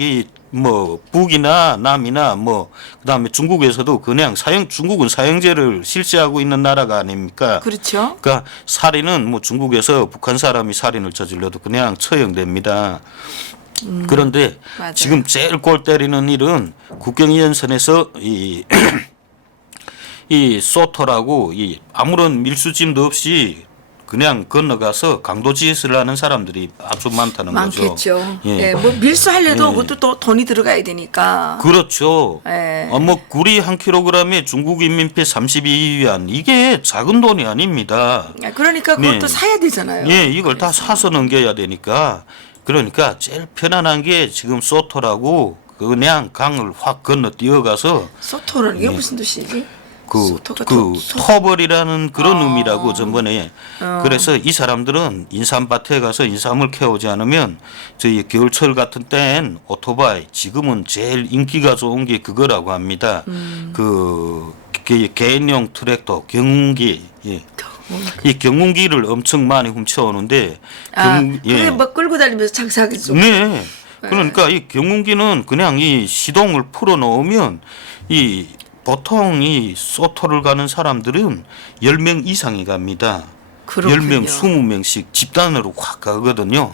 뭐 북이나 남이나 뭐 그다음에 중국에서도 그냥 중국은 사형제를 실시하고 있는 나라가 아닙니까? 그렇죠. 그러니까 살인은 뭐 중국에서 북한 사람이 살인을 저질러도 그냥 처형됩니다. 그런데 맞아요. 지금 제일 골 때리는 일은 국경위원선에서 이 소토라고 아무런 밀수짐도 없이 그냥 건너가서 강도짓을 하는 사람들이 아주 많다는 거죠. 많겠죠. 예. 예. 뭐 밀수하려도 예. 그것도 또 돈이 들어가야 되니까. 그렇죠. 예. 뭐 굴이 한 킬로그램에 중국 인민币 32위안 이게 작은 돈이 아닙니다. 그러니까 그것도 네. 사야 되잖아요. 예, 이걸 다 사서 넘겨야 되니까 그러니까 제일 편안한 게 지금 소토라고 그냥 강을 확 건너 뛰어가서 소토라는 게 무슨 뜻이지? 소토가 토벌이라는 그런 의미라고 전번에 그래서 이 사람들은 인삼밭에 가서 인삼을 캐오지 않으면 저희 겨울철 같은 때엔 오토바이 지금은 제일 인기가 좋은 게 그거라고 합니다. 개인용 트랙터 경운기 이 경운기를 엄청 많이 훔쳐오는데 그래 막 끌고 다니면서 장사하겠죠. 네. 그러니까 이 경운기는 그냥 이 시동을 풀어 놓으면 보통 이 소토를 가는 사람들은 10명 이상이 갑니다. 그렇군요. 10명, 20명씩 집단으로 확 가거든요.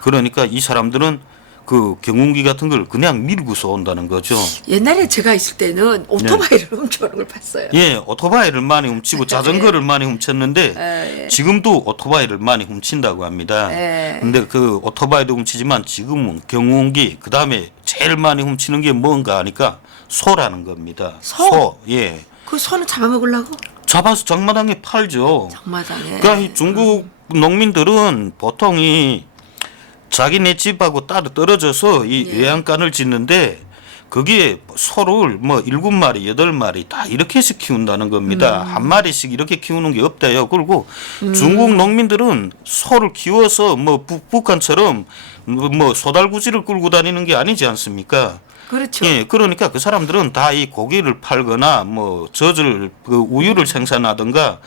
그러니까 이 사람들은 그 경운기 같은 걸 그냥 밀고서 온다는 거죠. 옛날에 제가 있을 때는 오토바이를 훔쳐오는 걸 봤어요. 예, 오토바이를 많이 훔치고 자전거를 많이 훔쳤는데 지금도 오토바이를 많이 훔친다고 합니다. 근데 그 오토바이도 훔치지만 지금은 경운기 그다음에 제일 많이 훔치는 게 뭔가 하니까 소라는 겁니다. 소? 예. 그 소는 잡아먹으려고? 잡아서 장마당에 팔죠. 장마당에. 그러니까 이 중국 농민들은 보통 자기네 집하고 따로 떨어져서 이 외양간을 짓는데 거기에 소를 뭐 7마리, 8마리 다 이렇게 해서 키운다는 겁니다. 한 마리씩 이렇게 키우는 게 없대요. 그리고 중국 농민들은 소를 키워서 뭐 북한처럼 뭐 소달구지를 끌고 다니는 게 아니지 않습니까? 그렇죠. 예, 그러니까 그 사람들은 다 이 고기를 팔거나 뭐 젖을 우유를 생산하든가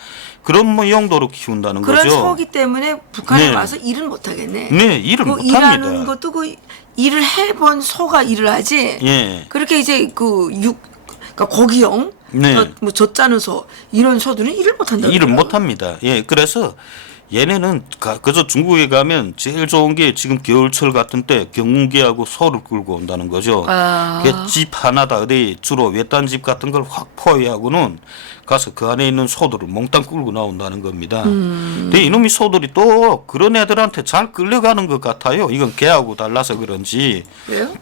그런 뭐 용도로 키운다는 그런 거죠. 소기 때문에 북한에 네. 와서 일은 못 하겠네. 네, 일을 그 못 일하는 합니다. 것도 그 일을 해본 소가 일을 하지. 예. 그렇게 이제 그러니까 고기용, 네. 뭐 젖 짜는 소 이런 소들은 일을 못 한다. 일을 못 합니다. 예, 그래서 얘네는 그저 중국에 가면 제일 좋은 게 지금 겨울철 같은 때 경운기하고 소를 끌고 온다는 거죠. 집 하나다 어디 주로 외딴 집 같은 걸 확 포위하고는 가서 그 안에 있는 소들을 몽땅 끌고 나온다는 겁니다. 근데 이놈의 소들이 또 그런 애들한테 잘 끌려가는 것 같아요. 이건 개하고 달라서 그런지. 왜요?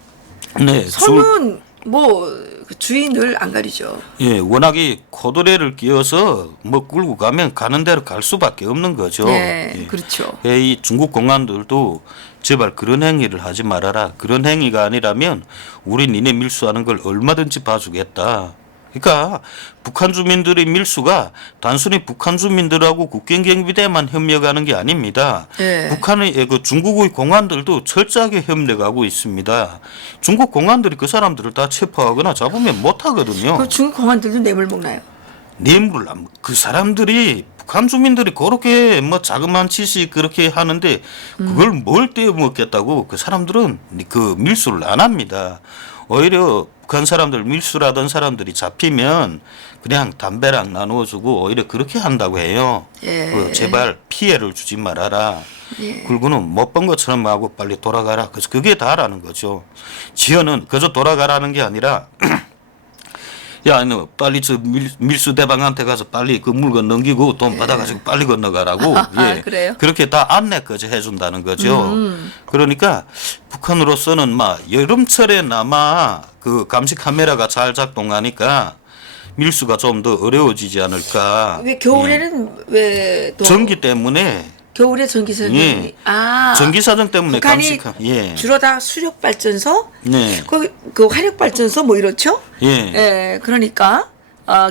네, 소는 뭐 그 주인을 안 가리죠. 예, 워낙에 코드레를 끼워서 뭐 끌고 가면 가는 대로 갈 수밖에 없는 거죠. 네, 예. 그렇죠. 예, 이 중국 공안들도 제발 그런 행위를 하지 말아라. 그런 행위가 아니라면 우리 니네 밀수하는 걸 얼마든지 봐주겠다. 그러니까 북한 주민들의 밀수가 단순히 북한 주민들하고 국경경비대만 협력하는 게 아닙니다. 네. 북한의 그 중국의 공안들도 철저하게 협력하고 있습니다. 중국 공안들이 그 사람들을 다 체포하거나 잡으면 못하거든요. 그 중국 공안들도 뇌물 먹나요? 뇌물을 그 사람들이 북한 주민들이 그렇게 뭐 자그마한 짓이 그렇게 하는데 그걸 뭘 떼어먹겠다고 그 사람들은 그 밀수를 안 합니다. 오히려 북한 사람들 밀수라던 사람들이 잡히면 그냥 담배랑 나누어주고 오히려 그렇게 한다고 해요. 예. 제발 피해를 주지 말아라. 예. 그리고는 못 본 것처럼 하고 빨리 돌아가라. 그래서 그게 다라는 거죠. 지연은 그저 돌아가라는 게 아니라 야, 너 빨리 저 밀수 대방한테 가서 빨리 그 물건 넘기고 돈 받아가지고 빨리 건너가라고. 예. 그래요? 그렇게 다 안내까지 해준다는 거죠. 그러니까 북한으로서는 막 여름철에나마 그 감시 카메라가 잘 작동하니까 밀수가 좀 더 어려워지지 않을까. 왜 겨울에는 왜 또 전기 때문에. 겨울에 전기 사정이 예. 전기 사정 때문에 북한이 예. 주로 다 수력 발전소, 네. 그 화력 발전소 뭐 이렇죠? 예. 예, 그러니까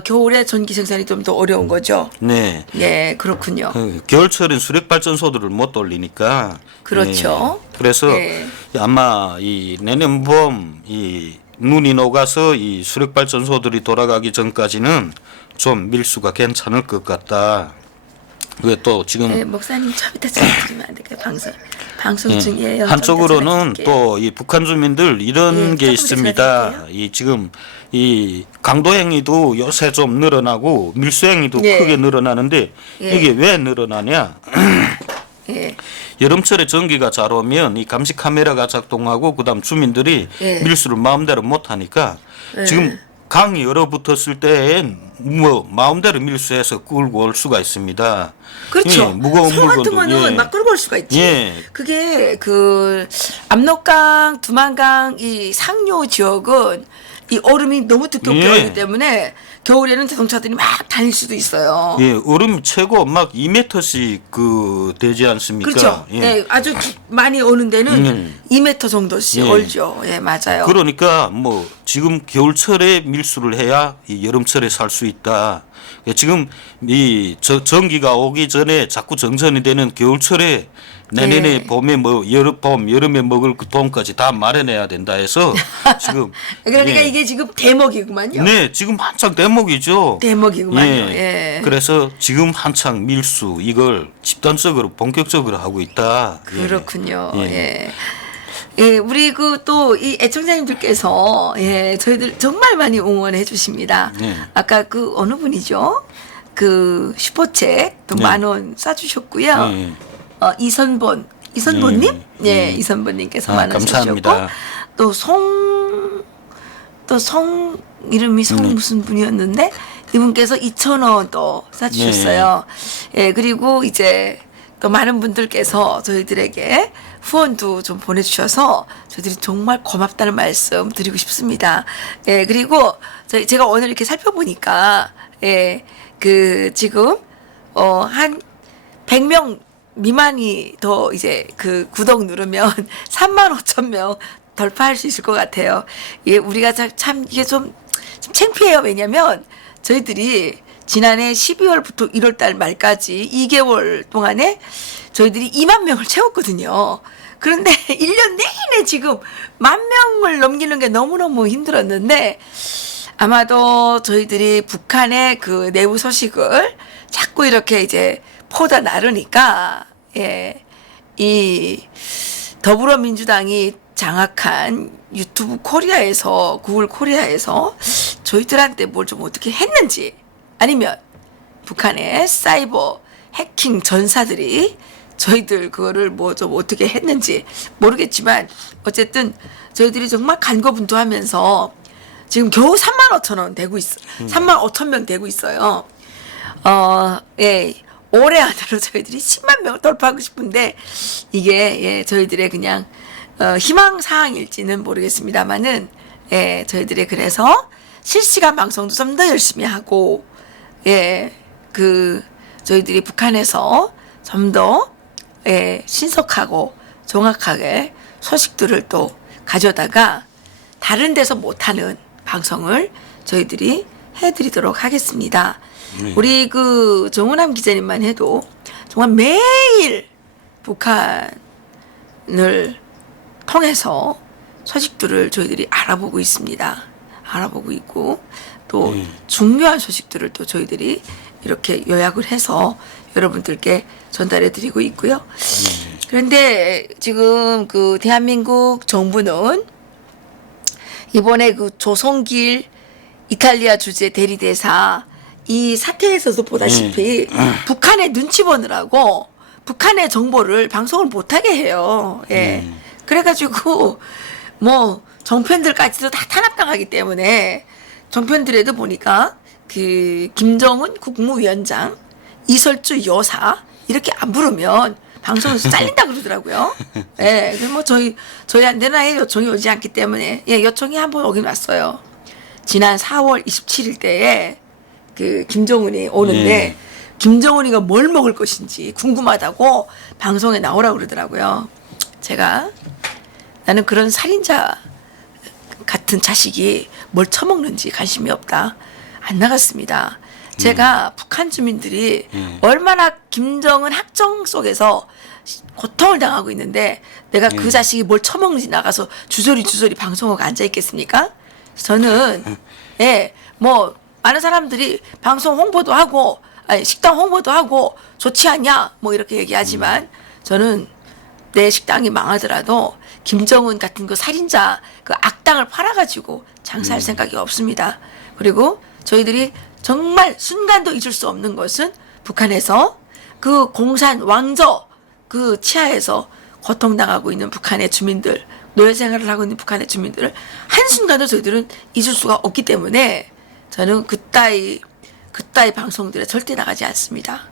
겨울에 전기 생산이 좀 더 어려운 거죠. 네. 예, 그렇군요. 겨울철엔 수력 발전소들을 못 돌리니까. 그렇죠. 예. 그래서 예. 아마 이 내년 봄 이 눈이 녹아서 이 수력 발전소들이 돌아가기 전까지는 좀 밀수가 괜찮을 것 같다. 왜 또 지금 네, 목사님 저 밑에 전해드리면 안 될까요? 방송 중이에요. 한쪽으로는 또 이 북한 주민들 이런 예, 게 조금 있습니다. 전해드릴게요. 이 지금 이 강도 행위도 요새 좀 늘어나고 밀수 행위도 예. 크게 늘어나는데 예. 이게 왜 늘어나냐? 예. 여름철에 전기가 잘 오면 이 감시 카메라가 작동하고 그다음 주민들이 예. 밀수를 마음대로 못 하니까 예. 지금 강이 얼어붙었을 때엔 뭐 마음대로 밀수해서 끌고 올 수가 있습니다. 그렇죠. 예, 무거운 소 같은 물건도 거는 막 끌고 올 수가 있지. 예. 그게 그 압록강, 두만강 이 상류 지역은 이 얼음이 너무 두껍게 예. 얼기 때문에 겨울에는 자동차들이 막 다닐 수도 있어요. 예, 얼음 최고 막 2m씩 그 되지 않습니까? 그렇죠. 예. 예, 아주 많이 오는 데는 2m 정도씩 예. 얼죠. 예, 맞아요. 그러니까 뭐 지금 겨울철에 밀수를 해야 이 여름철에 살 수 있다. 예, 지금 이 전기가 오기 전에 자꾸 정전이 되는 겨울철에 내년에 예. 봄에 뭐 여름에 먹을 그 돈까지 다 마련해야 된다 해서 지금 그러니까 예. 이게 지금 대목이구만요. 네, 지금 한창 대목이죠. 대목이구만요. 예. 그래서 지금 한창 밀수 이걸 집단적으로 본격적으로 하고 있다. 예. 그렇군요. 예. 예. 예, 우리 그 또 이 애청자님들께서 예, 저희들 정말 많이 응원해 주십니다. 네. 아까 그 어느 분이죠? 그 슈퍼챗 또 네. 10,000원 싸주셨고요. 네. 이선보님, 네. 예, 네. 이선보님께서 아, 10,000원 감사합니다. 싸주셨고 또 성 이름이 성 네. 무슨 분이었는데 이분께서 2,000원 또 싸주셨어요. 예, 그리고 이제 또 많은 분들께서 저희들에게 후원도 좀 보내주셔서 저희들이 정말 고맙다는 말씀 드리고 싶습니다. 예, 그리고 제가 오늘 이렇게 살펴보니까, 예, 그 지금, 한 100명 미만이 더 이제 그 구독 누르면 35,000명 돌파할 수 있을 것 같아요. 예, 우리가 참 이게 좀 창피해요. 왜냐면 저희들이 지난해 12월부터 1월달 말까지 2개월 동안에 저희들이 2만 명을 채웠거든요. 그런데 1년 내내 지금 10,000명을 넘기는 게 너무너무 힘들었는데 아마도 저희들이 북한의 그 내부 소식을 자꾸 이렇게 이제 퍼다 나르니까 예, 이 더불어민주당이 장악한 유튜브 코리아에서 구글 코리아에서 저희들한테 뭘 좀 어떻게 했는지 아니면 북한의 사이버 해킹 전사들이 저희들 그거를 뭐 좀 어떻게 했는지 모르겠지만 어쨌든 저희들이 정말 간거분투하면서 지금 겨우 35,000원 되고 있어. 35,000명 되고 있어요. 예. 올해 안으로 저희들이 10만 명을 돌파하고 싶은데 이게 예, 저희들의 그냥 희망 사항일지는 모르겠습니다만은 예, 저희들이 그래서 실시간 방송도 좀 더 열심히 하고 예, 저희들이 북한에서 좀 더 예, 신속하고 정확하게 소식들을 또 가져다가 다른 데서 못하는 방송을 저희들이 해드리도록 하겠습니다. 우리 정은남 기자님만 해도 정말 매일 북한을 통해서 소식들을 저희들이 알아보고 있습니다. 알아보고 있고 또 중요한 소식들을 또 저희들이 이렇게 요약을 해서 여러분들께 전달해 드리고 있고요. 그런데 지금 대한민국 정부는 이번에 조성길 이탈리아 주재 대리대사 이 사태에서도 보다시피 북한의 눈치 보느라고 북한의 정보를 방송을 못하게 해요. 예. 그래가지고 뭐 정편들까지도 다 탄압당하기 때문에 정편들에도 보니까 김정은 국무위원장, 이설주 여사 이렇게 안 부르면 방송에서 잘린다 그러더라고요. 예. 뭐 저희한테는 아예 요청이 오지 않기 때문에 예, 요청이 한번 오긴 왔어요. 지난 4월 27일 때에 김정은이 오는데 김정은이가 뭘 먹을 것인지 궁금하다고 방송에 나오라고 그러더라고요. 제가 나는 그런 살인자 같은 자식이 뭘 처먹는지 관심이 없다. 안 나갔습니다. 제가 북한 주민들이 얼마나 김정은 학정 속에서 고통을 당하고 있는데 내가 그 자식이 뭘 처먹는지 나가서 주저리 방송하고 앉아 있겠습니까? 저는 예, 뭐 많은 사람들이 방송 홍보도 하고 아니, 식당 홍보도 하고 좋지 않냐 뭐 이렇게 얘기하지만 저는 내 식당이 망하더라도 김정은 같은 살인자 악당을 팔아가지고 장사할 생각이 없습니다. 그리고 저희들이 정말 순간도 잊을 수 없는 것은 북한에서 공산 왕저 치하에서 고통당하고 있는 북한의 주민들, 노예 생활을 하고 있는 북한의 주민들을 한순간도 저희들은 잊을 수가 없기 때문에 저는 그따위 방송들에 절대 나가지 않습니다.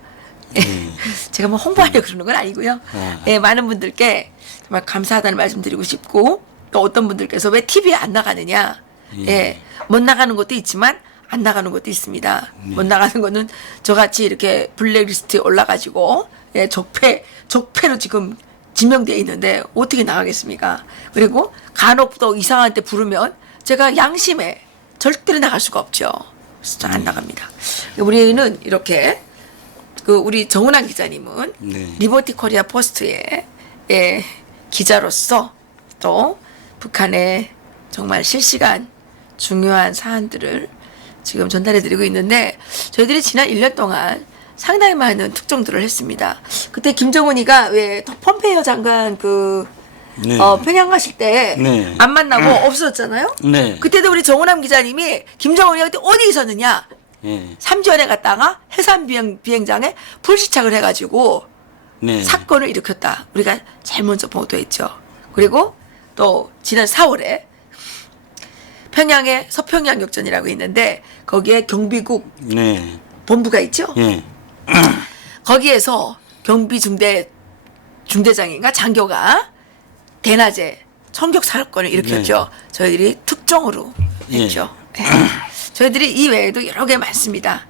제가 뭐 홍보하려고 그러는 건 아니고요. 예, 많은 분들께 정말 감사하다는 말씀 드리고 싶고 또 어떤 분들께서 왜 TV에 안 나가느냐. 예, 못 나가는 것도 있지만 안 나가는 것도 있습니다. 못 나가는 거는 저같이 이렇게 블랙리스트에 올라가지고 예, 적폐로 지금 지명되어 있는데 어떻게 나가겠습니까? 그리고 간혹 또 이상한 때 부르면 제가 양심에 절대로 나갈 수가 없죠. 그래서 안 나갑니다. 우리는 이렇게 우리 정은환 기자님은 리버티 코리아 포스트의 예, 기자로서 또 북한의 정말 실시간 중요한 사안들을 지금 전달해드리고 있는데 저희들이 지난 1년 동안 상당히 많은 특종들을 했습니다. 그때 김정은이가 왜 폼페이오 장관 평양 가실 때 안 만나고 없어졌잖아요. 네. 그때도 우리 정은남 기자님이 김정은이가 그때 어디 있었느냐? 삼지연에 갔다가 해산 비행장에 불시착을 해가지고 사건을 일으켰다. 우리가 제일 먼저 보도했죠. 그리고 또 지난 4월에 평양에 서평양 역전이라고 있는데 거기에 경비국 본부가 있죠. 거기에서 경비 중대장인가 장교가 대낮에 총격 사건을 일으켰죠. 저희들이 특종으로 했죠. 저희들이 이 외에도 여러 개 많습니다.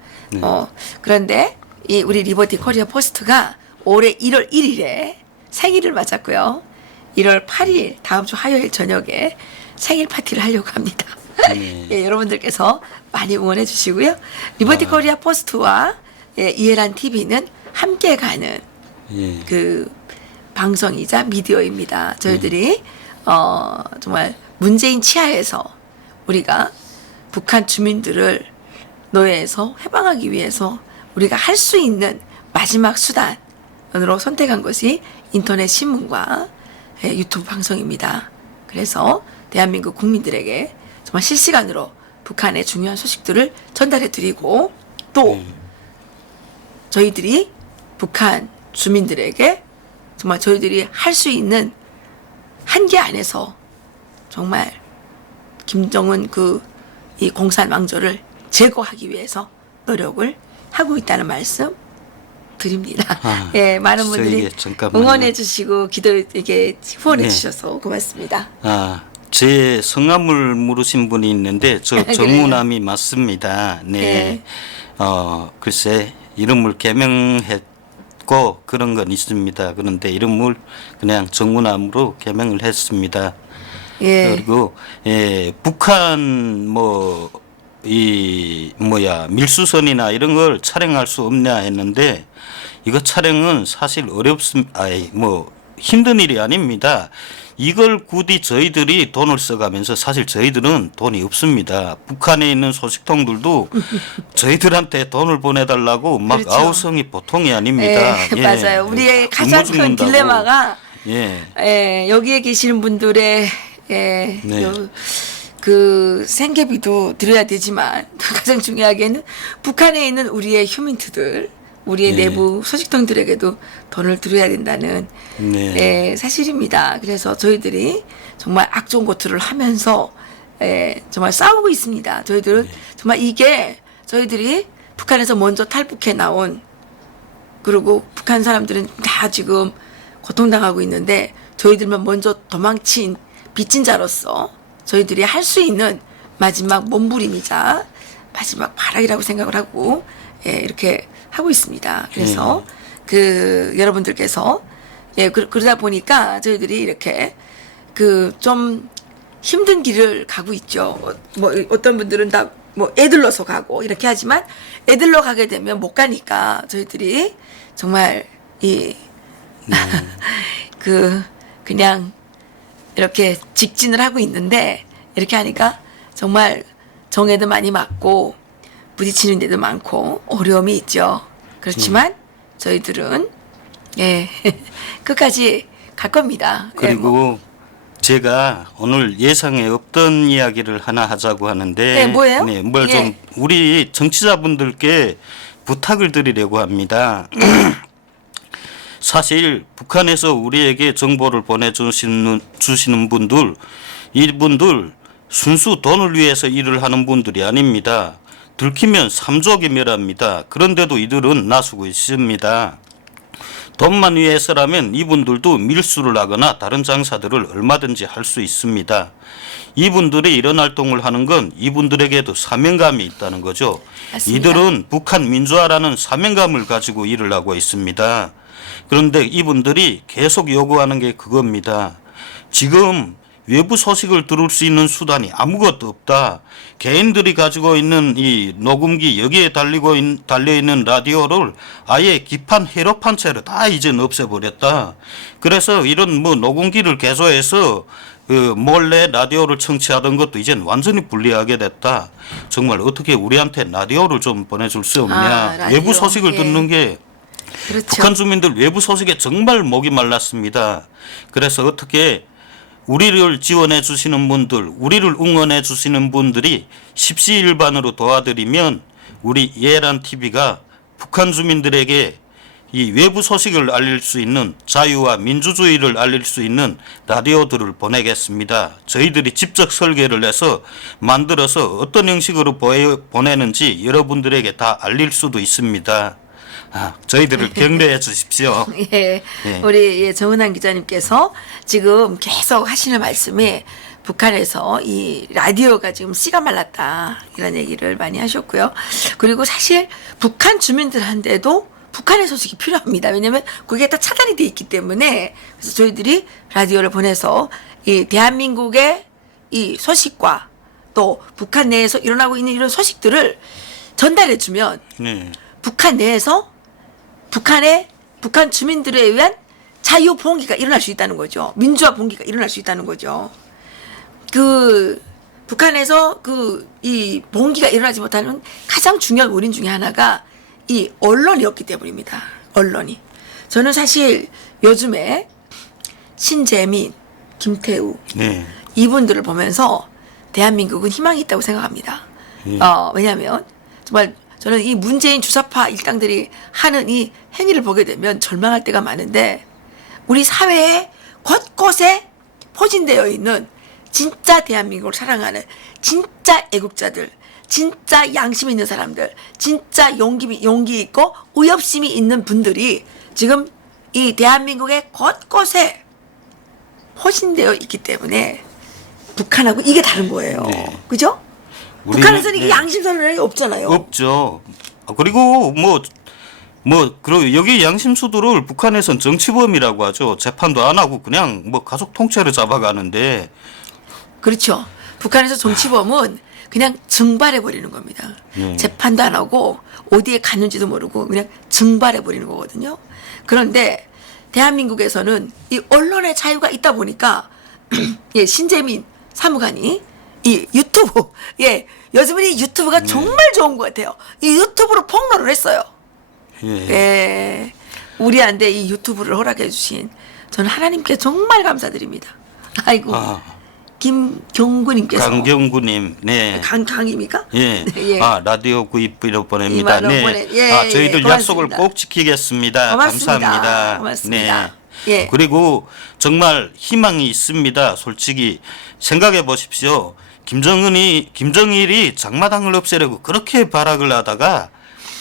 그런데 이 우리 리버티 코리아 포스트가 올해 1월 1일에 생일을 맞았고요. 1월 8일 다음 주 화요일 저녁에 생일 파티를 하려고 합니다. 예, 여러분들께서 많이 응원해 주시고요. 리버티 코리아 포스트와 예, 이해란 TV는 함께 가는 방송이자 미디어입니다. 저희들이 정말 문재인 치하에서 우리가 북한 주민들을 노예에서 해방하기 위해서 우리가 할 수 있는 마지막 수단으로 선택한 것이 인터넷 신문과 유튜브 방송입니다. 그래서 대한민국 국민들에게 정말 실시간으로 북한의 중요한 소식들을 전달해 드리고 또 저희들이 북한 주민들에게 정말 저희들이 할 수 있는 한계 안에서 정말 김정은 이 공산왕조를 제거하기 위해서 노력을 하고 있다는 말씀 드립니다. 예, 많은 분들이 응원해 주시고 이게 후원해 주셔서 고맙습니다. 제 성함을 물으신 분이 있는데 저 정우남이 맞습니다. 네. 네. 글쎄 이름을 개명했고 그런 건 있습니다. 그런데 이름을 그냥 정우남으로 개명을 했습니다. 예. 그리고 북한 밀수선이나 이런 걸 촬영할 수 없냐 했는데 이거 촬영은 사실 힘든 일이 아닙니다. 이걸 굳이 저희들이 돈을 써가면서 사실 저희들은 돈이 없습니다. 북한에 있는 소식통들도 저희들한테 돈을 보내달라고 막 그렇죠. 아우성이 보통이 아닙니다. 예, 맞아요. 우리의 가장 큰 딜레마가 여기에 계시는 분들의 네. 그 생계비도 드려야 되지만 가장 중요하게는 북한에 있는 우리의 휴민트들, 우리의 내부 소식통들에게도 돈을 드려야 된다는 사실입니다. 그래서 저희들이 정말 악종고투를 하면서 정말 싸우고 있습니다. 저희들은 정말 이게 저희들이 북한에서 먼저 탈북해 나온, 그리고 북한 사람들은 다 지금 고통당하고 있는데 저희들만 먼저 도망친 빚진 자로서 저희들이 할 수 있는 마지막 몸부림이자 마지막 발악이라고 생각을 하고 이렇게 하고 있습니다. 그래서 여러분들께서 그러다 보니까 저희들이 이렇게 좀 힘든 길을 가고 있죠. 어떤 분들은 다 애들러서 가고 이렇게 하지만 애들러 가게 되면 못 가니까 저희들이 정말 그냥 이렇게 직진을 하고 있는데 이렇게 하니까 정말 정에도 많이 맞고 부딪히는 데도 많고 어려움이 있죠. 그렇지만 저희들은 끝까지 갈 겁니다. 그리고 제가 오늘 예상에 없던 이야기를 하나 하자고 하는데 뭐예요? 좀 우리 정치자분들께 부탁을 드리려고 합니다. 사실 북한에서 우리에게 정보를 보내주시는 분들, 이분들 순수 돈을 위해서 일을 하는 분들이 아닙니다. 들키면 삼족이멸합니다. 그런데도 이들은 나서고 있습니다. 돈만 위해서라면 이분들도 밀수를 하거나 다른 장사들을 얼마든지 할 수 있습니다. 이분들이 이런 활동을 하는 건 이분들에게도 사명감이 있다는 거죠. 맞습니다. 이들은 북한 민주화라는 사명감을 가지고 일을 하고 있습니다. 그런데 이분들이 계속 요구하는 게 그겁니다. 지금 외부 소식을 들을 수 있는 수단이 아무것도 없다. 개인들이 가지고 있는 이 녹음기 여기에 달려있는 라디오를 아예 기판 회로판 채로 다 이제 없애버렸다. 그래서 이런 녹음기를 개조해서 몰래 라디오를 청취하던 것도 이젠 완전히 불리하게 됐다. 정말 어떻게 우리한테 라디오를 좀 보내줄 수 없냐. 라디오. 외부 소식을 듣는 게 그렇죠. 북한 주민들 외부 소식에 정말 목이 말랐습니다. 그래서 어떻게 우리를 지원해 주시는 분들, 우리를 응원해 주시는 분들이 십시일반으로 도와드리면 우리 예란 TV가 북한 주민들에게 이 외부 소식을 알릴 수 있는 자유와 민주주의를 알릴 수 있는 라디오들을 보내겠습니다. 저희들이 직접 설계를 해서 만들어서 어떤 형식으로 보내는지 여러분들에게 다 알릴 수도 있습니다. 저희들을 격려해 주십시오. 우리 정은환 기자님께서 지금 계속 하시는 말씀이 북한에서 이 라디오가 지금 씨가 말랐다 이런 얘기를 많이 하셨고요. 그리고 사실 북한 주민들한테도 북한의 소식이 필요합니다. 왜냐하면 그게 다 차단이 돼 있기 때문에 그래서 저희들이 라디오를 보내서 이 대한민국의 이 소식과 또 북한 내에서 일어나고 있는 이런 소식들을 전달해 주면 북한 내에서 북한 주민들에 의한 자유 봉기가 일어날 수 있다는 거죠. 민주화 봉기가 일어날 수 있다는 거죠. 북한에서 이 봉기가 일어나지 못하는 가장 중요한 원인 중에 하나가 이 언론이었기 때문입니다. 언론이. 저는 사실 요즘에 신재민, 김태우 이분들을 보면서 대한민국은 희망이 있다고 생각합니다. 왜냐하면 정말 저는 이 문재인 주사파 일당들이 하는 이 행위를 보게 되면 절망할 때가 많은데 우리 사회에 곳곳에 포진되어 있는 진짜 대한민국을 사랑하는 진짜 애국자들, 진짜 양심 있는 사람들, 진짜 용기 있고 의협심이 있는 분들이 지금 이 대한민국의 곳곳에 포진되어 있기 때문에 북한하고 이게 다른 거예요. 네. 그죠? 우리는, 북한에서는 이게 네. 양심 선언이 없잖아요. 없죠. 그리고 그리고 여기 양심수도를 북한에선 정치범이라고 하죠. 재판도 안 하고 그냥 뭐 가족 통째로 잡아가는데. 그렇죠. 북한에서 정치범은 그냥 증발해 버리는 겁니다. 네. 재판도 안 하고 어디에 갔는지도 모르고 그냥 증발해 버리는 거거든요. 그런데 대한민국에서는 이 언론의 자유가 있다 보니까 예, 신재민 사무관이 이 유튜브 예, 요즘은 이 유튜브가 정말 좋은 것 같아요. 이 유튜브로 폭로를 했어요. 예. 예, 우리한테 이 유튜브를 허락해 주신 저는 하나님께 정말 감사드립니다. 아이고. 김경구님께서 강경구님, 네. 강입니까? 예. 네, 예. 라디오 구입비로 보냅니다. 2만 원 네. 보내- 예, 저희들 고맙습니다. 약속을 꼭 지키겠습니다. 고맙습니다. 감사합니다. 고맙습니다. 네. 예. 그리고 정말 희망이 있습니다. 솔직히 생각해 보십시오. 김정일이 장마당을 없애려고 그렇게 발악을 하다가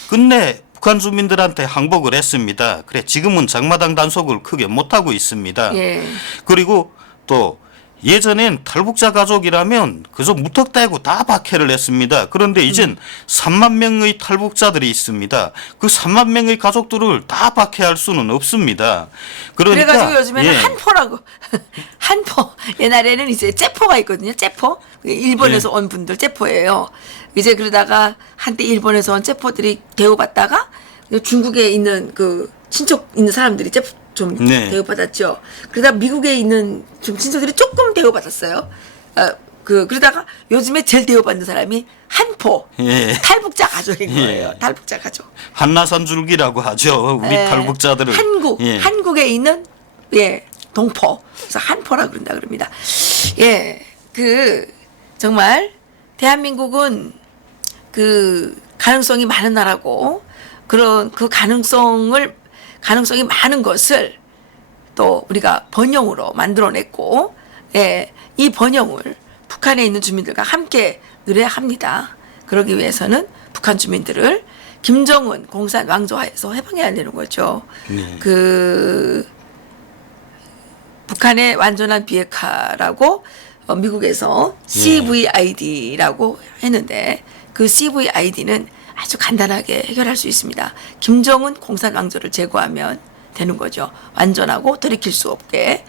끝내 북한 주민들한테 항복을 했습니다. 그래 지금은 장마당 단속을 크게 못하고 있습니다. 예. 그리고 또 예전엔 탈북자 가족이라면 그저 무턱대고 다 박해를 했습니다. 그런데 이젠 3만 명의 탈북자들이 있습니다. 그 3만 명의 가족들을 다 박해할 수는 없습니다. 그러니까 그래가지고 요즘에는 예. 한포라고 한포 옛날에는 이제 째포가 있거든요. 째포 일본에서 예. 온 분들 째포예요. 이제 그러다가 한때 일본에서 온 째포들이 대우받다가 중국에 있는 그 친척 있는 사람들이 째포 좀 네. 대우받았죠. 그러다 미국에 있는 좀 친척들이 조금 대우받았어요. 그러다가 요즘에 제일 대우받는 사람이 한포 예. 탈북자 가족인 예. 거예요. 탈북자 가족. 한라산 줄기라고 하죠. 우리 예. 탈북자들을. 예. 한국에 있는 예 동포 그래서 한포라 그런다 그럽니다. 예, 정말 대한민국은 그 가능성이 많은 나라고 그런 그 가능성이 많은 것을 또 우리가 번영으로 만들어냈고 예, 이 번영을 북한에 있는 주민들과 함께 누려야 합니다. 그러기 위해서는 북한 주민들을 김정은 공산 왕조하에서 해방해야 되는 거죠. 네. 북한의 완전한 비핵화라고 미국에서 CVID라고 했는데 그 CVID는 아주 간단하게 해결할 수 있습니다. 김정은 공산 왕조를 제거하면 되는 거죠. 완전하고 돌이킬 수 없게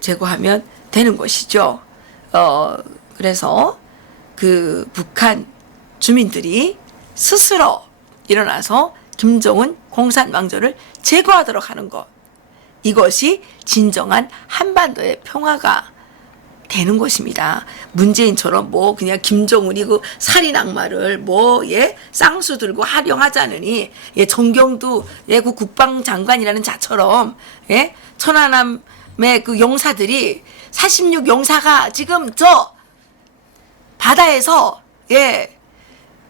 제거하면 되는 것이죠. 그래서 그 북한 주민들이 스스로 일어나서 김정은 공산 왕조를 제거하도록 하는 것. 이것이 진정한 한반도의 평화가 되는 것입니다. 문재인처럼 뭐 그냥 김정은이고 살인 악마를 쌍수 들고 활용하자느니 정경두 그 국방장관이라는 자처럼 천안함의 그 용사들이 46 용사가 지금 저 바다에서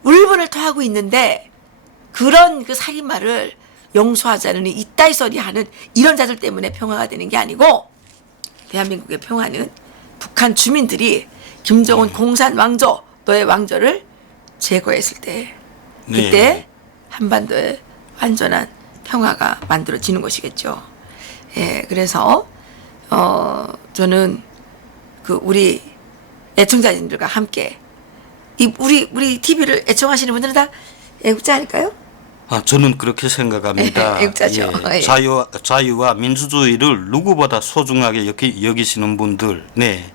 울분을 토하고 있는데 그런 그 살인마를 용서하자느니 이따위 소리 하는 이런 자들 때문에 평화가 되는 게 아니고 대한민국의 평화는 북한 주민들이 김정은 공산 왕조의 왕조를 제거했을 때 그때 네. 한반도에 완전한 평화가 만들어지는 것이겠죠. 예, 그래서 저는 그 우리 애청자님들과 함께 우리 TV를 애청하시는 분들은 다 애국자 아닐까요? 저는 그렇게 생각합니다. 애국자죠. 예. 자유와 민주주의를 누구보다 소중하게 여기시는 분들. 네.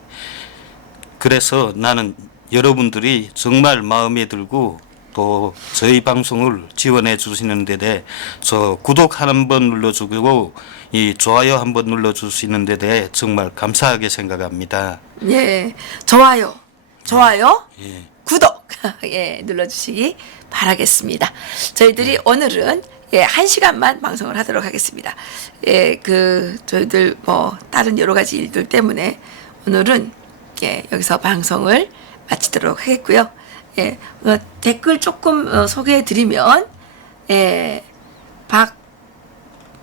그래서 나는 여러분들이 정말 마음에 들고 또 저희 방송을 지원해 주시는 데에 저 구독 한번 눌러주고 이 좋아요 한번 눌러주시는 데에 정말 감사하게 생각합니다. 예, 좋아요, 예. 구독 눌러주시기 바라겠습니다. 저희들이 오늘은 1시간만 방송을 하도록 하겠습니다. 저희들 다른 여러 가지 일들 때문에 오늘은 여기서 방송을 마치도록 하겠고요. 예, 댓글 조금 소개해 드리면, 예,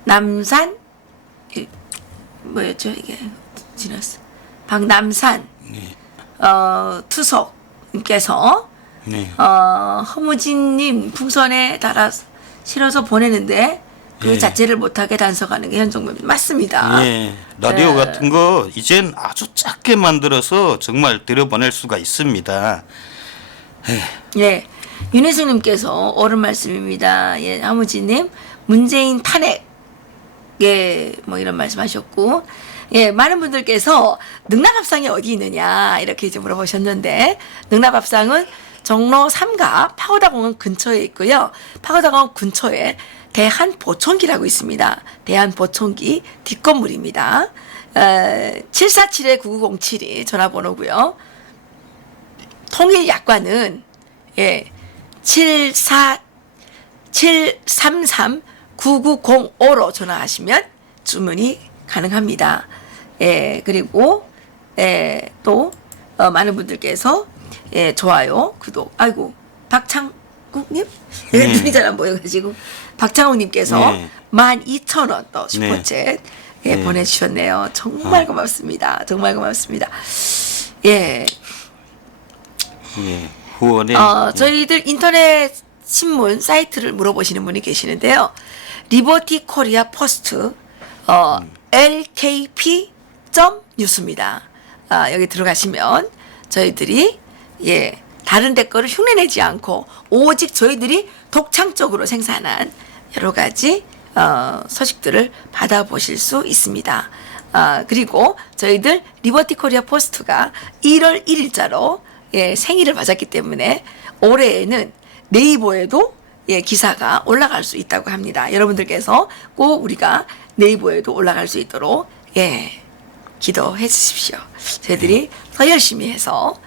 박남산, 뭐였죠, 이게? 지났어. 박남산, 네. 투석님께서, 네. 허무진님 풍선에 달아 실어서 보내는데, 그 예. 자체를 못하게 단속하는 게 현종범입니다. 맞습니다. 예, 라디오 예. 같은 거 이젠 아주 작게 만들어서 정말 들여보낼 수가 있습니다. 예. 윤혜승님께서 옳은 말씀입니다. 예, 하무지님, 문재인 탄핵. 예, 뭐 이런 말씀 하셨고, 예, 많은 분들께서 능납합상이 어디 있느냐, 이렇게 이제 물어보셨는데, 능납합상은 종로 3가 파고다공원 근처에 있고요. 파고다공원 근처에 대한보청기라고 있습니다. 대한보청기 뒷건물입니다. 747-9907이 전화번호고요. 통일약관은 예, 733-9905로 전화하시면 주문이 가능합니다. 예, 그리고 예, 또 많은 분들께서 예, 좋아요, 구독. 아이고, 박창국님? 네. 눈이 잘 안 보여가지고 박창욱님께서 네. 12,000원 또 슈퍼챗 예, 네. 보내주셨네요. 정말 고맙습니다. 정말 고맙습니다. 예. 예, 후원에 저희들 인터넷 신문 사이트를 물어보시는 분이 계시는데요. 리버티 코리아 포스트 lkp.news입니다. 여기 들어가시면 저희들이 예, 다른 댓글을 흉내내지 않고 오직 저희들이 독창적으로 생산한 여러 가지 소식들을 받아보실 수 있습니다. 그리고 저희들 리버티 코리아 포스트가 1월 1일자로 예, 생일을 맞았기 때문에 올해에는 네이버에도 예, 기사가 올라갈 수 있다고 합니다. 여러분들께서 꼭 우리가 네이버에도 올라갈 수 있도록 예, 기도해 주십시오. 저희들이 더 열심히 해서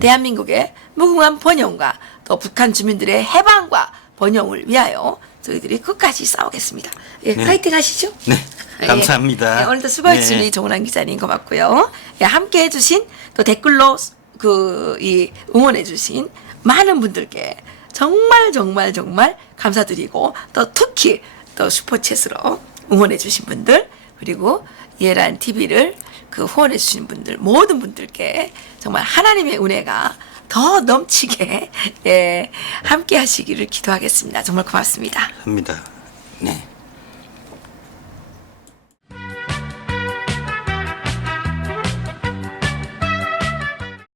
대한민국의 무궁한 번영과 또 북한 주민들의 해방과 번영을 위하여 저희들이 끝까지 싸우겠습니다. 예, 네. 파이팅 하시죠. 네, 감사합니다. 예, 오늘도 수고했으니 네. 정은환 기자님 고맙고요. 예, 함께 해주신 또 댓글로 응원해주신 많은 분들께 정말 감사드리고 또 특히 또 슈퍼챗으로 응원해주신 분들 그리고 예란 TV를 후원해주신 분들 모든 분들께 정말 하나님의 은혜가 더 넘치게 예, 함께 하시기를 기도하겠습니다. 정말 고맙습니다. 합니다.